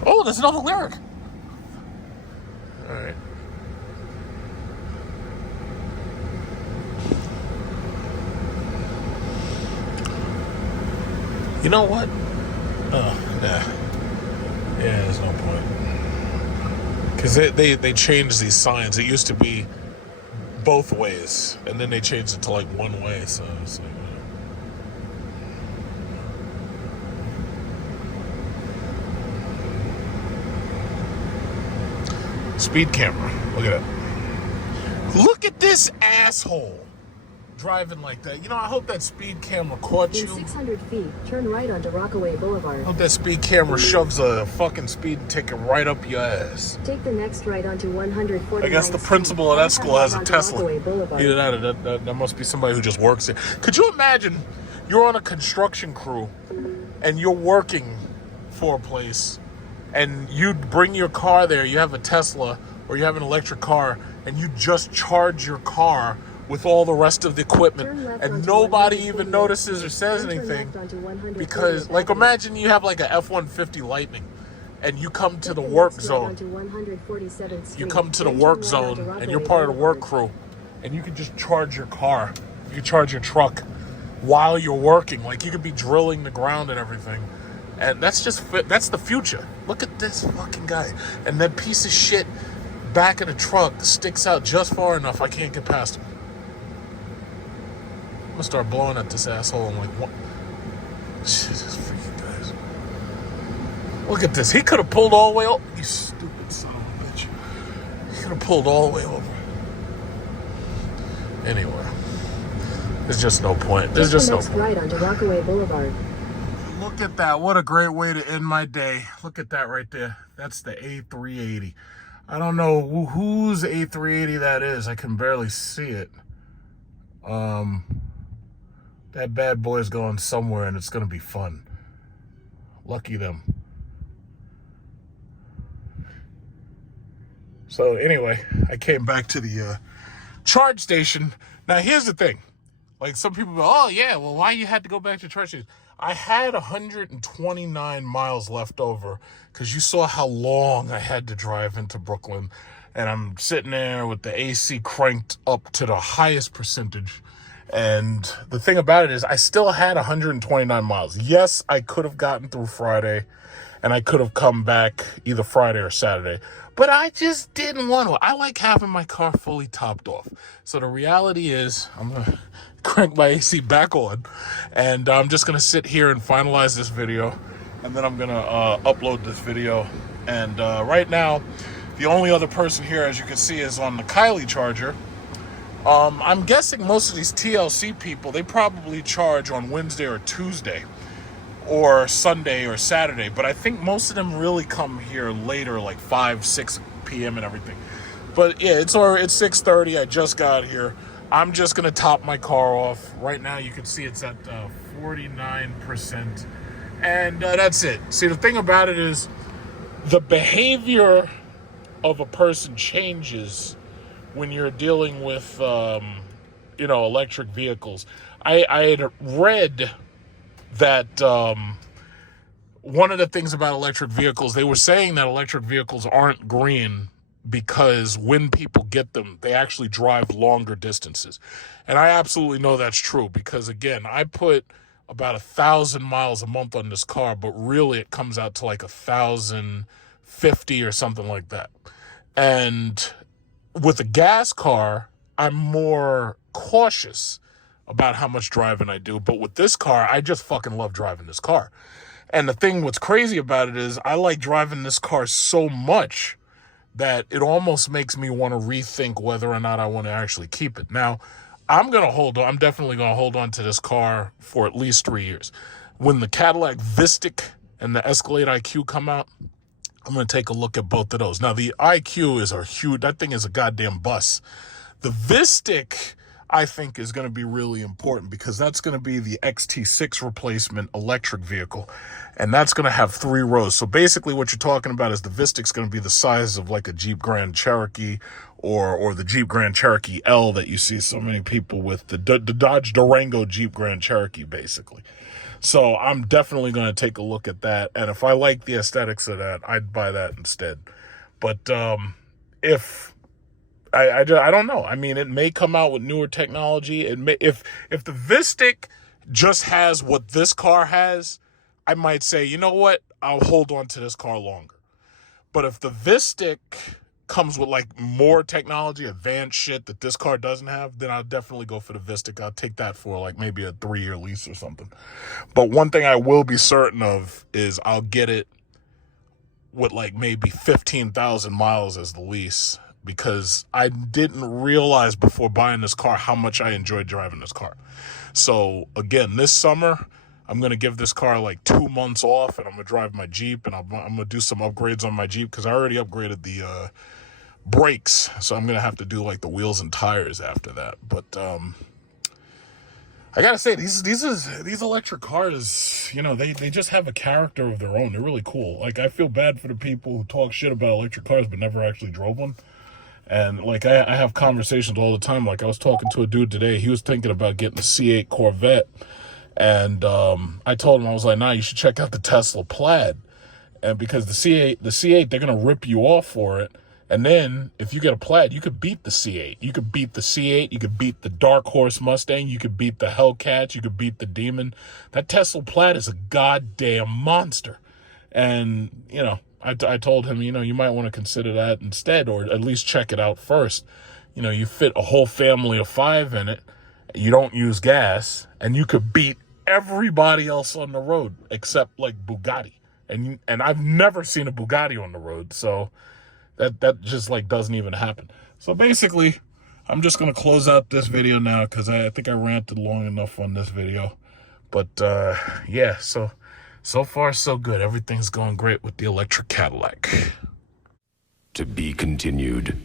Oh, there's another Lyriq. All right. You know what? Oh, nah. Yeah, there's no point. Because they changed these signs. It used to be both ways, and then they changed it to like one way, so it's like, speed camera. Look at it. Look at this asshole driving like that. You know, I hope that speed camera caught you. In 600 feet, turn right onto Rockaway Boulevard. I hope that speed camera shoves a fucking speeding ticket right up your ass. Take the next right onto 149. I guess the principal of that school has a Tesla. Either that must be somebody who just works there. Could you imagine you're on a construction crew and you're working for a place and you bring your car there, you have a Tesla or you have an electric car, and you just charge your car with all the rest of the equipment and nobody even notices or says anything because, like, imagine you have like a F-150 Lightning and you come to the work zone. You come to the work zone and you're part of the work crew and you can just charge your car. You can charge your truck while you're working. Like, you could be drilling the ground and everything. And that's the future. Look at this fucking guy. And that piece of shit back of the truck sticks out just far enough I can't get past him. I'm gonna start blowing at this asshole. I'm like, what? Jesus freaking guys. Look at this. He could have pulled all the way over. You stupid son of a bitch. He could have pulled all the way over. Anyway. There's just no point. There's just no point. Right onto Rockaway Boulevard. Look at that. What a great way to end my day. Look at that right there. That's the A380. I don't know whose A380 that is. I can barely see it. That bad boy is going somewhere and it's going to be fun. Lucky them. So anyway, I came back to the charge station. Now here's the thing. Like, some people go, oh yeah, well, why you had to go back to charge station? I had 129 miles left over because you saw how long I had to drive into Brooklyn. And I'm sitting there with the AC cranked up to the highest percentage. And the thing about it is I still had 129 miles. Yes, I could have gotten through Friday. and I could have come back either Friday or Saturday. But I just didn't want to. I like having my car fully topped off. So the reality is, I'm going to crank my AC back on, and I'm just going to sit here and finalize this video, and then I'm going to upload this video. And right now, the only other person here, as you can see, is on the Kylie charger. I'm guessing most of these TLC people, they probably charge on Wednesday or Tuesday, or Sunday or Saturday, but I think most of them really come here later, like 5, 6 p.m. and everything. But yeah, it's 6:30. I just got here. I'm just gonna top my car off. Right now, you can see it's at 49%, and that's it. See, the thing about it is, the behavior of a person changes when you're dealing with, electric vehicles. I had read that one of the things about electric vehicles, they were saying that electric vehicles aren't green because when people get them, they actually drive longer distances. And I absolutely know that's true because, again, I put about 1,000 miles a month on this car, but really it comes out to like 1,050 or something like that. And with a gas car, I'm more cautious about how much driving I do. But with this car, I just fucking love driving this car. And the thing, what's crazy about it is I like driving this car so much that it almost makes me want to rethink whether or not I want to actually keep it. Now, I'm definitely going to hold on to this car for at least 3 years. When the Cadillac Lyriq and the Escalade IQ come out, I'm going to take a look at both of those. Now, the IQ is that thing is a goddamn bus. The Lyriq, I think, is going to be really important because that's going to be the XT6 replacement electric vehicle, and that's going to have 3 rows. So basically what you're talking about is the Lyriq's going to be the size of like a Jeep Grand Cherokee or the Jeep Grand Cherokee L that you see so many people with, the Dodge Durango Jeep Grand Cherokee, basically. So I'm definitely going to take a look at that, and if I like the aesthetics of that, I'd buy that instead. But if I don't know. I mean, it may come out with newer technology. It may, if the Lyriq just has what this car has, I might say, you know what, I'll hold on to this car longer. But if the Lyriq comes with like more technology, advanced shit that this car doesn't have, then I'll definitely go for the Lyriq. I'll take that for like maybe a 3-year lease or something. But one thing I will be certain of is I'll get it with like maybe 15,000 miles as the lease, because I didn't realize before buying this car how much I enjoyed driving this car. So again, this summer, I'm going to give this car like 2 months off, and I'm going to drive my Jeep, and I'm going to do some upgrades on my Jeep because I already upgraded the brakes. So I'm going to have to do like the wheels and tires after that. But I got to say, these electric cars, they just have a character of their own. They're really cool. Like, I feel bad for the people who talk shit about electric cars but never actually drove one. And like I have conversations all the time. Like I was talking to a dude today. He was thinking about getting a C8 Corvette. And I told him, I was like, nah, you should check out the Tesla Plaid. And because the C8, they're going to rip you off for it. And then if you get a Plaid, you could beat the C8. You could beat the C8. You could beat the Dark Horse Mustang. You could beat the Hellcat. You could beat the Demon. That Tesla Plaid is a goddamn monster. And, I told him, you might want to consider that instead, or at least check it out first. You fit a whole family of 5 in it. You don't use gas, and you could beat everybody else on the road except like Bugatti. And I've never seen a Bugatti on the road, so that just like doesn't even happen. So basically, I'm just gonna close out this video now because I think I ranted long enough on this video. But yeah, so far so good. Everything's going great with the electric Cadillac. To be continued.